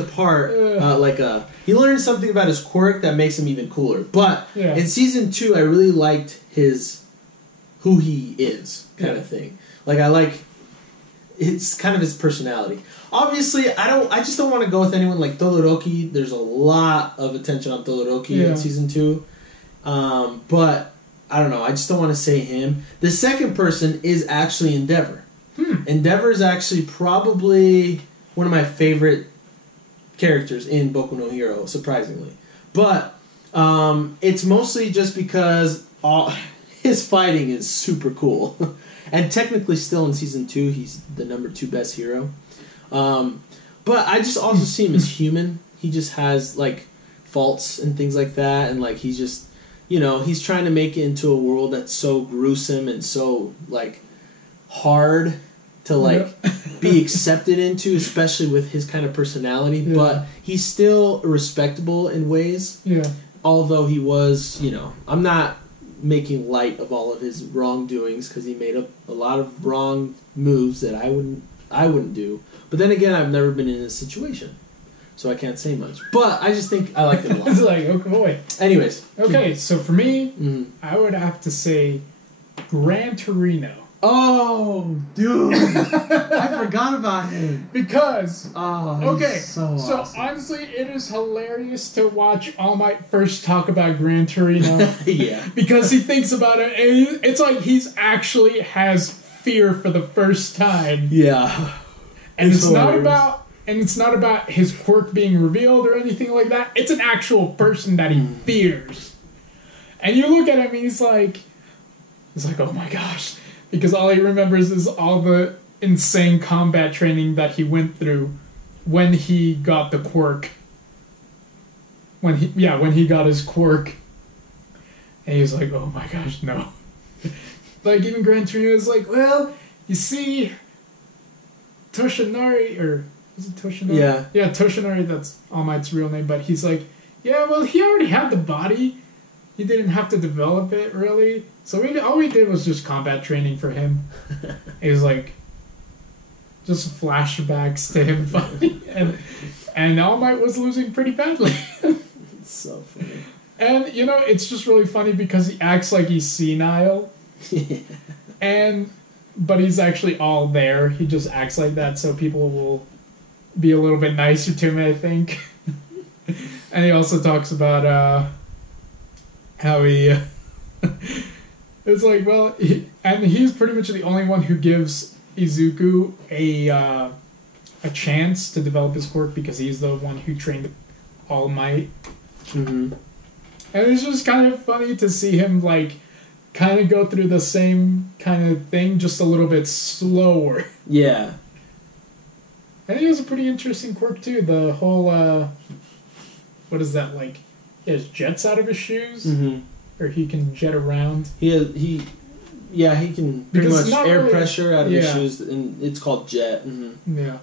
he learns something about his quirk that makes him even cooler. But in season 2, I really liked who he is kind of thing. Like, I like it's kind of his personality. Obviously, I just don't want to go with anyone like Todoroki. There's a lot of attention on Todoroki in season 2. But I don't know. I just don't want to say him. The second person is actually Endeavor. Endeavor is actually probably one of my favorite characters in Boku no Hero, surprisingly. But it's mostly just because his fighting is super cool. And technically still in season 2, he's the number 2 best hero. But I just also see him as human. He just has, like, faults and things like that. And, like, he's just, he's trying to make it into a world that's so gruesome and so, like, hard to, like, be accepted into, especially with his kind of personality. Yeah. But he's still respectable in ways. Yeah. Although he was, I'm not making light of all of his wrongdoings because he made a lot of wrong moves that I wouldn't do. But then again, I've never been in this situation, so I can't say much. But I just think I like him a lot. It's like, okay, boy. Anyways. Okay, so for me, I would have to say Gran Torino. Oh, dude. I forgot about him. Because, so awesome. honestly, it is hilarious to watch All Might first talk about Gran Torino. Yeah. Because he thinks about it, and it's like he's actually has fear for the first time. Yeah. And it's not about his quirk being revealed or anything like that. It's an actual person that he fears. And you look at him and he's like, oh my gosh. Because all he remembers is all the insane combat training that he went through when he got the quirk. When he got his quirk. And he was like, oh my gosh, no. Like, even Gran Torino is like, well, you see, Toshinari, or is it Toshinari? Yeah. Yeah, Toshinari, that's All Might's real name, but he's like, yeah, well, he already had the body. He didn't have to develop it, really. So all we did was just combat training for him. It was like, just flashbacks to him fighting. And All Might was losing pretty badly. It's so funny. And, it's just really funny because he acts like he's senile. But he's actually all there. He just acts like that so people will be a little bit nicer to him, I think. And he also talks about how he... it's like, well... and he's pretty much the only one who gives Izuku a chance to develop his quirk because he's the one who trained All Might. Mm-hmm. And it's just kind of funny to see him, like, kind of go through the same kind of thing, just a little bit slower. Yeah. I think it was a pretty interesting quirk, too. The whole, what is that, like, he has jets out of his shoes? Mm-hmm. Or he can jet around? He can pretty much air pressure out of his shoes, and it's called jet. Mm-hmm. Yeah.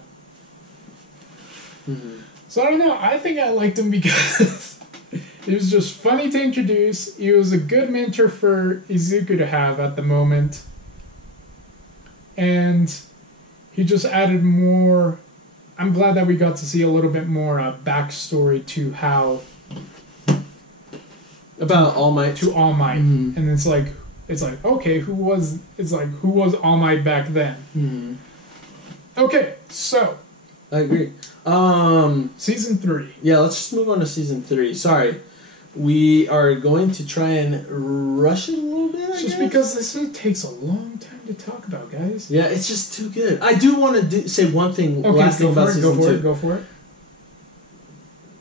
Mm-hmm. So I don't know, I think I liked him because... He was just funny to introduce. He was a good mentor for Izuku to have at the moment. And he just added more... I'm glad that we got to see a little bit more backstory to how... About All Might. To All Might. Mm-hmm. And it's like, okay, who was All Might back then? Mm-hmm. Okay, so... I agree. Season 3. Yeah, let's just move on to Season 3. Sorry. We are going to try and rush it a little bit, I guess. Because this takes a long time to talk about, guys. Yeah, it's just too good. I do want to say one thing, last thing about Season 2. Go for it.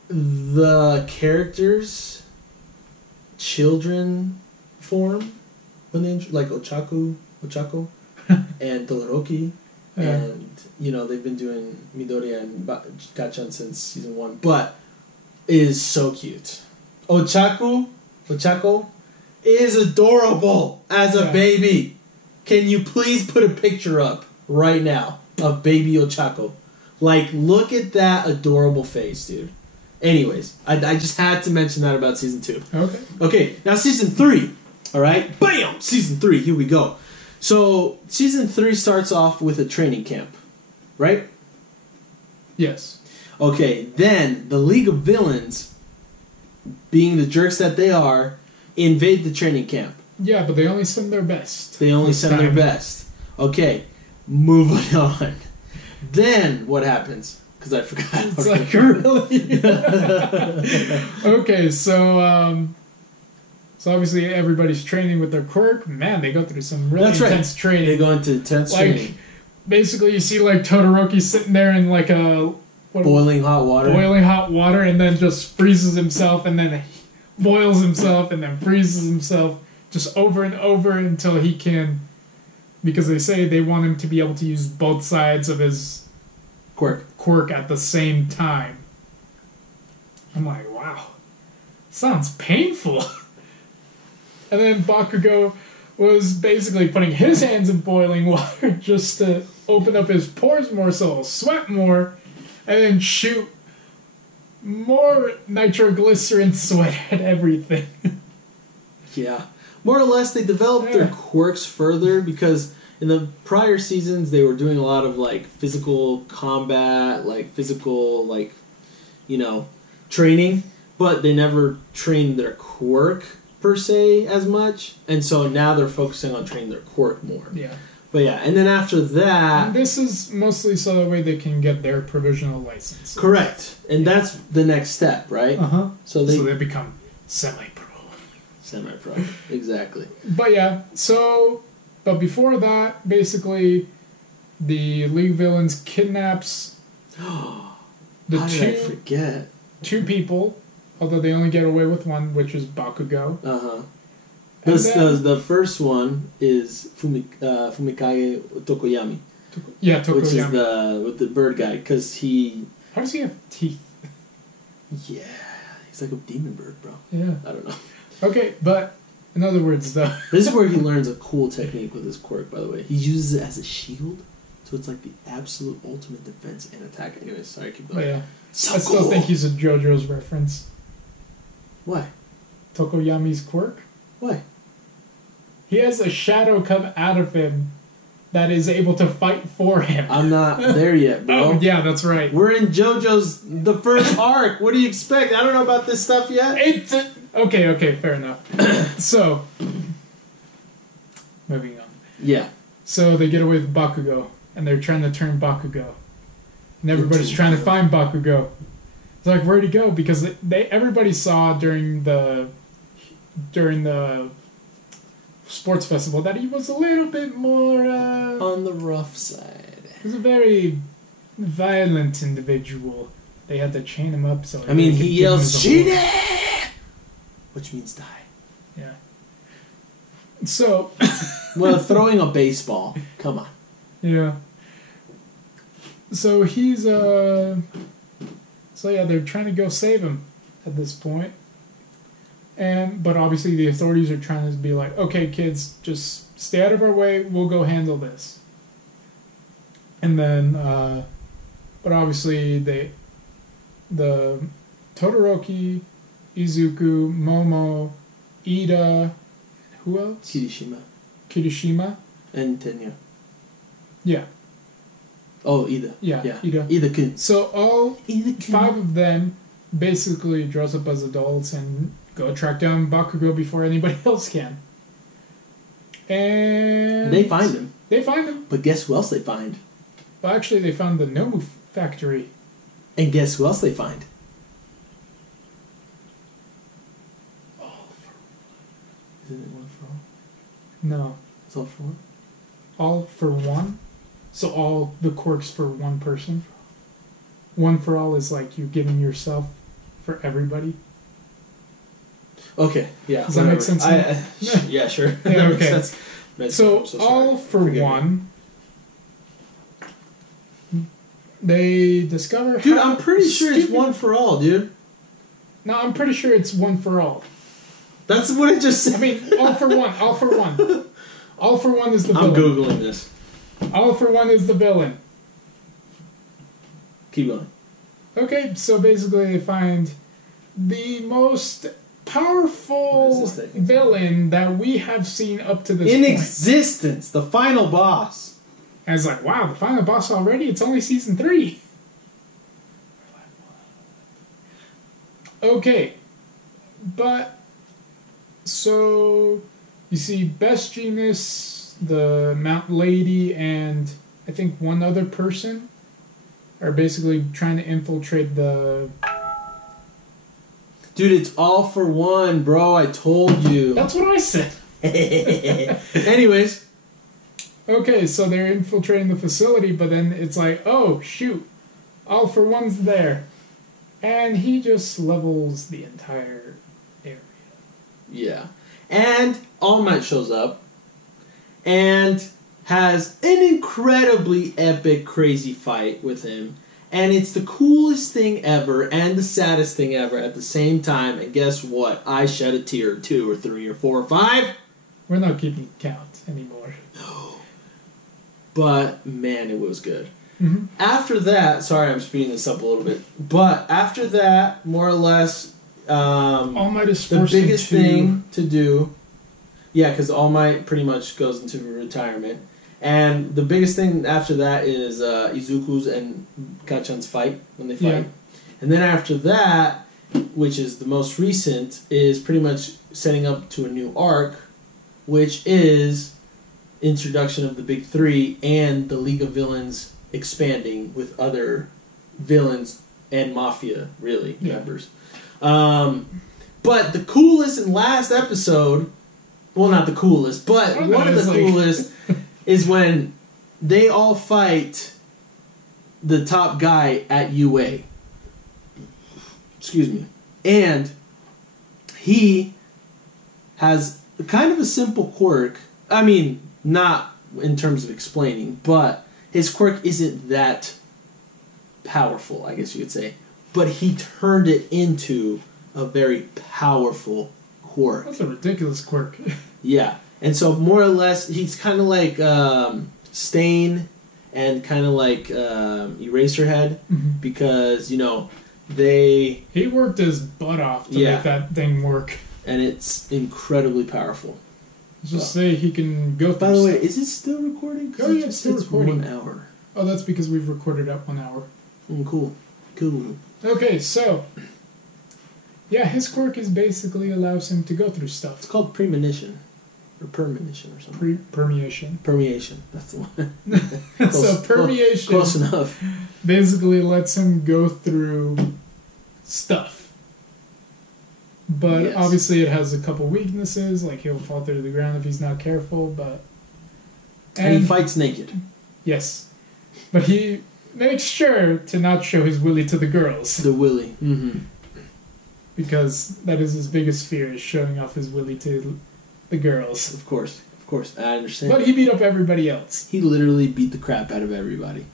The characters' children form, when they, like Ochako, and Todoroki, and, they've been doing Midoriya and Gachan since Season 1, but it is so cute. Ochako is adorable as a baby. Can you please put a picture up right now of baby Ochako? Like, look at that adorable face, dude. Anyways, I just had to mention that about Season 2. Okay, now Season 3. Alright? Bam! Season 3, here we go. So, Season 3 starts off with a training camp. Right? Yes. Okay, then the League of Villains, being the jerks that they are, invade the training camp. Yeah, but they only send their best. Their best. Okay, moving on. Then what happens? Because I forgot. It's like, really? Okay, so obviously everybody's training with their quirk. Man, they go through some really intense training. They go into intense training. Basically, you see like Todoroki sitting there in like a... Boiling hot water, and then just freezes himself, and then boils himself, and then freezes himself, just over and over until he can... Because they say they want him to be able to use both sides of his quirk at the same time. I'm like, wow. Sounds painful. And then Bakugo was basically putting his hands in boiling water just to open up his pores more so he'll sweat more, and then shoot more nitroglycerin sweat at everything. Yeah. More or less, they developed their quirks further because in the prior seasons, they were doing a lot of, like, physical combat, like, physical, like, training, but they never trained their quirk, per se, as much, and so now they're focusing on training their quirk more. Yeah. But yeah, and then after that... And this is mostly so that way they can get their provisional license. Correct. And that's the next step, right? Uh-huh. So they become semi-pro. Semi-pro, exactly. But yeah, so But before that, basically, the League of Villains kidnaps How did I forget? two people, although they only get away with one, which is Bakugo. Uh-huh. The first one is Fumikage Tokoyami. Yeah, Tokoyami. Which is with the bird guy, because he... How does he have teeth? Yeah, he's like a demon bird, bro. Yeah. I don't know. Okay, but in other words, though... This is where he learns a cool technique with his quirk, by the way. He uses it as a shield, so it's like the absolute ultimate defense and attack. Anyways, sorry, keep going. Oh, yeah. So I still think he's a JoJo's reference. Why? Tokoyami's quirk? Why? He has a shadow come out of him that is able to fight for him. I'm not there yet, bro. Oh, yeah, that's right. We're in JoJo's, the first arc. What do you expect? I don't know about this stuff yet. Okay, fair enough. So, moving on. Yeah. So they get away with Bakugo, and they're trying to turn Bakugo. And everybody's trying to find Bakugo. It's like, where'd he go? Because everybody saw during the sports festival that he was a little bit more... on the rough side. He was a very violent individual. They had to chain him up so... I mean, he yells, "Shide!" Which means die. Yeah. So... Well, throwing a baseball. Come on. Yeah. So he's, So yeah, they're trying to go save him at this point. But obviously the authorities are trying to be like, okay, kids, just stay out of our way, we'll go handle this. And then, but obviously the Todoroki, Izuku, Momo, Ida, who else? Kirishima. And Tenya. Yeah. Oh, Ida. Yeah. Ida. Ida-kun. So all 5 of them basically dress up as adults and go track down Bakugo before anybody else can. And... They find him. They find him. But guess who else they find? Well, actually, they found the Nomu factory. And guess who else they find? All for one. Isn't it one for all? No. It's all for one? All for one? So all the quirks for one person? One for all is like you giving yourself for everybody? Okay, yeah. Does that make sense? Yeah, sure. Yeah, okay. So all for one... They discover... Dude, I'm pretty sure it's one for all, dude. No, I'm pretty sure it's one for all. That's what I just said. I mean, all for one. All for one. All for one is the villain. I'm Googling this. All for one is the villain. Keep going. Okay, so basically they find the most powerful villain that we have seen up to this point. In existence. The final boss. And it's like, wow, the final boss already? It's only season 3. Okay. But, so, you see Best Genius, the Mount Lady, and I think one other person are basically trying to infiltrate the... Dude, it's all for one, bro. I told you. That's what I said. Anyways. Okay, so they're infiltrating the facility, but then it's like, oh, shoot. All for one's there. And he just levels the entire area. Yeah. And All Might shows up and has an incredibly epic, crazy fight with him. And it's the coolest thing ever and the saddest thing ever at the same time. And guess what? I shed a tear, 2 or 3 or 4 or 5. We're not keeping count anymore. No. But, man, it was good. Mm-hmm. After that, sorry I'm speeding this up a little bit, but after that, more or less, All Might is the biggest thing to do, yeah, because All Might pretty much goes into retirement, and the biggest thing after that is Izuku's and Kachan's fight, when they fight. Yeah. And then after that, which is the most recent, is pretty much setting up to a new arc, which is introduction of the Big 3 and the League of Villains expanding with other villains and mafia, really, members. But the coolest and last episode well, not the coolest, but one of the coolest is when they all fight the top guy at UA. Excuse me. And he has kind of a simple quirk. I mean, not in terms of explaining, but his quirk isn't that powerful, I guess you could say. But he turned it into a very powerful quirk. That's a ridiculous quirk. Yeah. And so more or less, he's kind of like Stain and kind of like Eraserhead, because, you know, he worked his butt off to make that thing work. And it's incredibly powerful. Just say he can go through By the way, is it still recording? Oh, yeah, it's still recording. 1 hour. Oh, that's because we've recorded at 1 hour. Cool. Okay, so... yeah, his quirk is basically allows him to go through stuff. It's called premonition. Or permonition or something. Permeation. Permeation. That's the one. So permeation... Close enough. Basically lets him go through stuff. But obviously it has a couple weaknesses, like he'll fall through the ground if he's not careful, but... And he fights naked. Yes. But he makes sure to not show his willy to the girls. The willy. Mm-hmm. Because that is his biggest fear, is showing off his willy to the girls. Of course, I understand. But he beat up everybody else. He literally beat the crap out of everybody.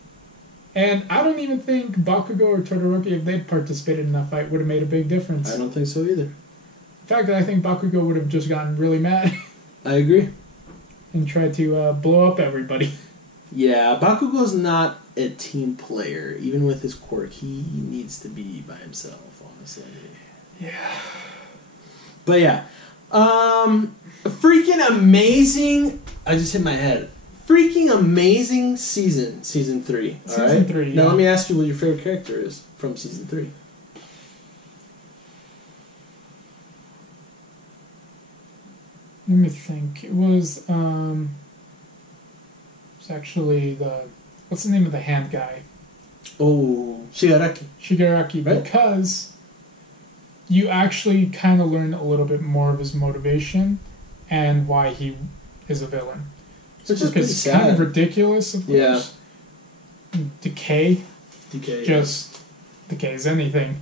And I don't even think Bakugo or Todoroki, if they'd participated in that fight, would have made a big difference. I don't think so either. In fact, I think Bakugo would have just gotten really mad. I agree. And tried to blow up everybody. Yeah, Bakugo's not a team player. Even with his quirk, he needs to be by himself, honestly. Yeah. But yeah. Freaking amazing. I just hit my head. Freaking amazing season 3. Season 3, Now let me ask you what your favorite character is from season 3. Let me think. It was actually what's the name of the hand guy? Oh, Shigaraki. Right? Because you actually kind of learn a little bit more of his motivation and why he is a villain. Which is pretty sad. Kind of ridiculous, of course. Yeah. Decay. Just decays anything.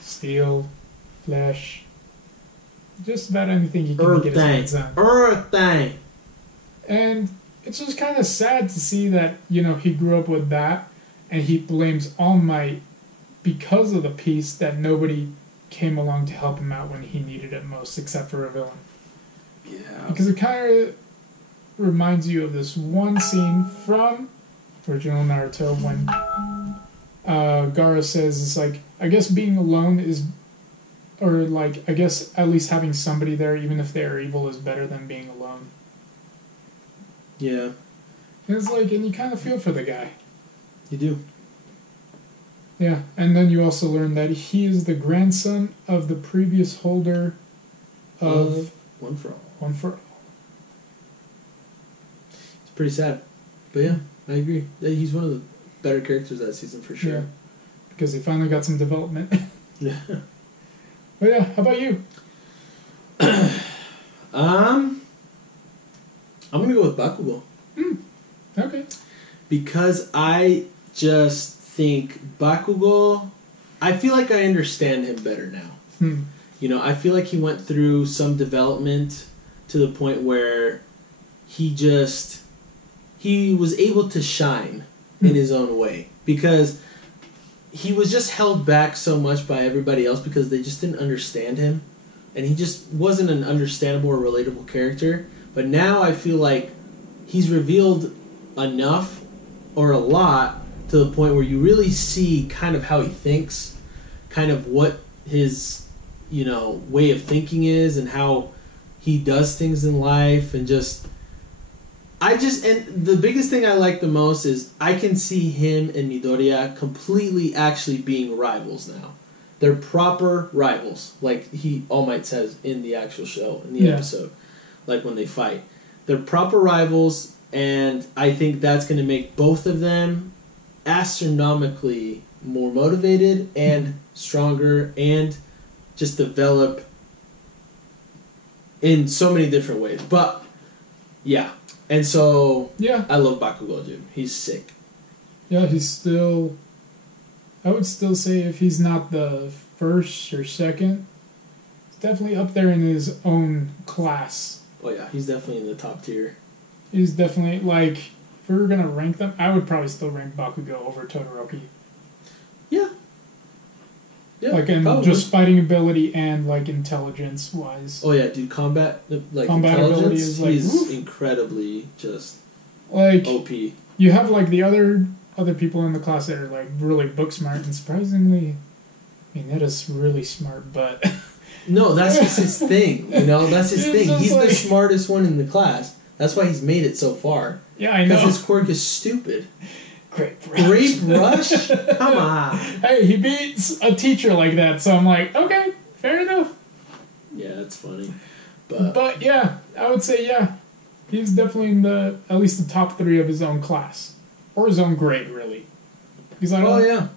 Steel, flesh, just about anything he can get his hands on. Earthing. And it's just kind of sad to see that, you know, he grew up with that, and he blames All Might because of the piece that nobody came along to help him out when he needed it most, except for a villain. Yeah. Because it kind of reminds you of this one scene from original Naruto when Gaara says, it's like, I guess being alone is, or like, I guess at least having somebody there, even if they're evil, is better than being alone. Yeah. And it's like, and you kind of feel for the guy. You do. Yeah, and then you also learn that he is the grandson of the previous holder of One for All. One for All. It's pretty sad. But yeah, I agree. Yeah, he's one of the better characters that season for sure. Yeah, because he finally got some development. Yeah. But yeah, how about you? I'm gonna go with Bakugo. Okay. Because I just think Bakugo, I feel like I understand him better now. You know, I feel like he went through some development to the point where he was able to shine in his own way. Because he was just held back so much by everybody else because they just didn't understand him. And he just wasn't an understandable or relatable character. But now I feel like he's revealed enough or a lot to the point where you really see kind of how he thinks, kind of what his, you know, way of thinking is and how he does things in life, and and the biggest thing I like the most is I can see him and Midoriya completely actually being rivals now. They're proper rivals, like All Might says in the actual show, in the episode, like when they fight. They're proper rivals, and I think that's going to make both of them astronomically more motivated and stronger, and just develop in so many different ways. But yeah, and so yeah, I love Bakugo, dude. He's sick. Yeah, he's still. I would still say if he's not the first or second, he's definitely up there in his own class. Oh yeah, he's definitely in the top tier. He's definitely like. If we were gonna rank them, I would probably still rank Bakugo over Todoroki. Yeah. Yeah. Like in probably. just fighting ability and like intelligence wise. Oh yeah, dude, combat ability intelligence, is like he's woof. incredibly just like OP. You have like the other people in the class that are like really book smart, and surprisingly, I mean that is really smart, but no, that's just his thing. You know, that's his thing. He's like, the smartest one in the class. That's why he's made it so far. Yeah, I know. Because his quirk is stupid. Grape Rush. Grape Rush? Come on. Hey, he beats a teacher like that, so I'm like, okay, fair enough. Yeah, that's funny. But yeah, I would say yeah, he's definitely in at least the top 3 of his own class or his own grade, really. Because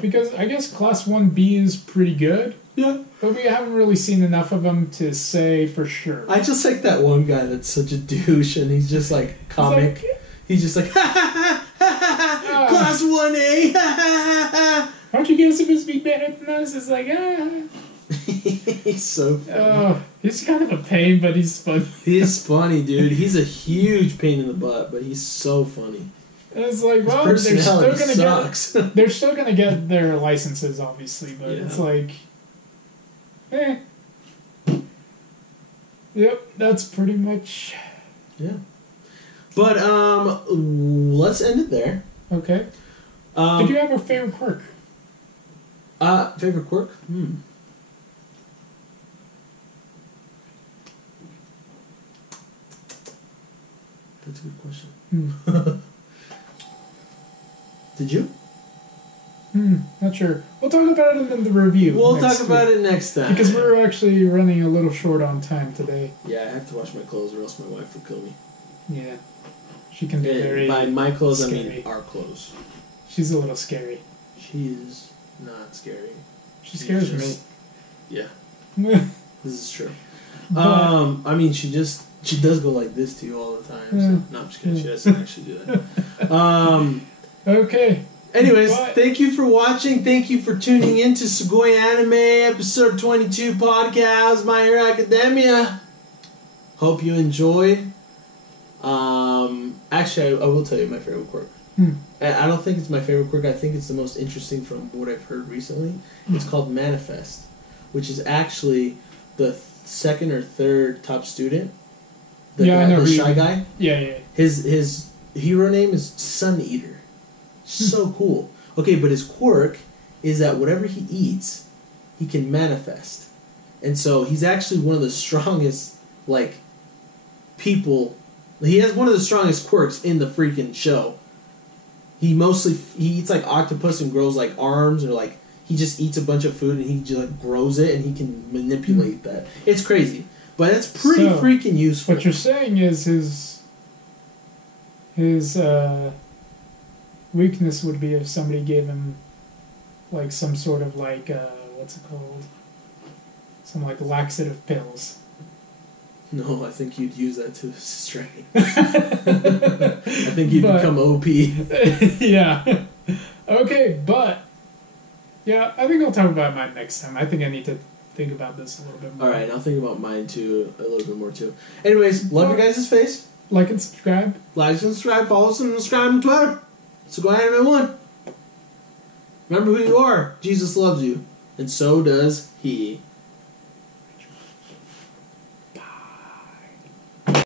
because I guess class 1B is pretty good. Yeah. But we haven't really seen enough of him to say for sure. I just like that one guy that's such a douche, and he's just like comic. He's just like, ha ha ha ha ha, class 1A, ha ha ha. Aren't you guys supposed to be better than us? It's like, He's so funny. Oh, he's kind of a pain, but he's funny. He's funny, dude. He's a huge pain in the butt, but he's so funny. And it's like, well, they're still gonna get their licenses, obviously, but it's like, Yep, that's pretty much. Yeah. But let's end it there. Okay. Did you have a favorite quirk? Favorite quirk? That's a good question. Did you? Not sure. We'll talk about it in the review. We'll talk about it next time. Because we're actually running a little short on time today. Yeah, I have to wash my clothes or else my wife will kill me. Yeah. She can be very by my clothes, scary. I mean our clothes. She's a little scary. She is not scary. She scares me. Yeah. This is true. I mean, she does go like this to you all the time. So. No, I'm just kidding. She doesn't actually do that. Okay. Anyways, thank you for watching. Thank you for tuning in to Sugoi Anime Episode 22 Podcast, My Hero Academia. Hope you enjoyed. Actually, I will tell you my favorite quirk. I don't think it's my favorite quirk. I think it's the most interesting from what I've heard recently. It's called Manifest, which is actually the second or third top student. The shy guy. Yeah. His hero name is Sun Eater. So cool. Okay, but his quirk is that whatever he eats, he can manifest. And so he's actually one of the strongest, people. He has one of the strongest quirks in the freaking show. He eats like octopus and grows like arms, or he just eats a bunch of food and he just grows it and he can manipulate that. It's crazy. But it's pretty freaking useful. What you're saying is his weakness would be if somebody gave him some sort of what's it called? Some laxative pills. No, I think you'd use that to strain. I think you'd become OP. Yeah. Okay, but yeah, I think I'll talk about mine next time. I think I need to think about this a little bit more. Alright, I'll think about mine too, a little bit more too. Anyways, love your guys' face. Like and subscribe. Like and subscribe, follow us and subscribe on Twitter. Sugoi Anime 1. Remember who you are. Jesus loves you. And so does he.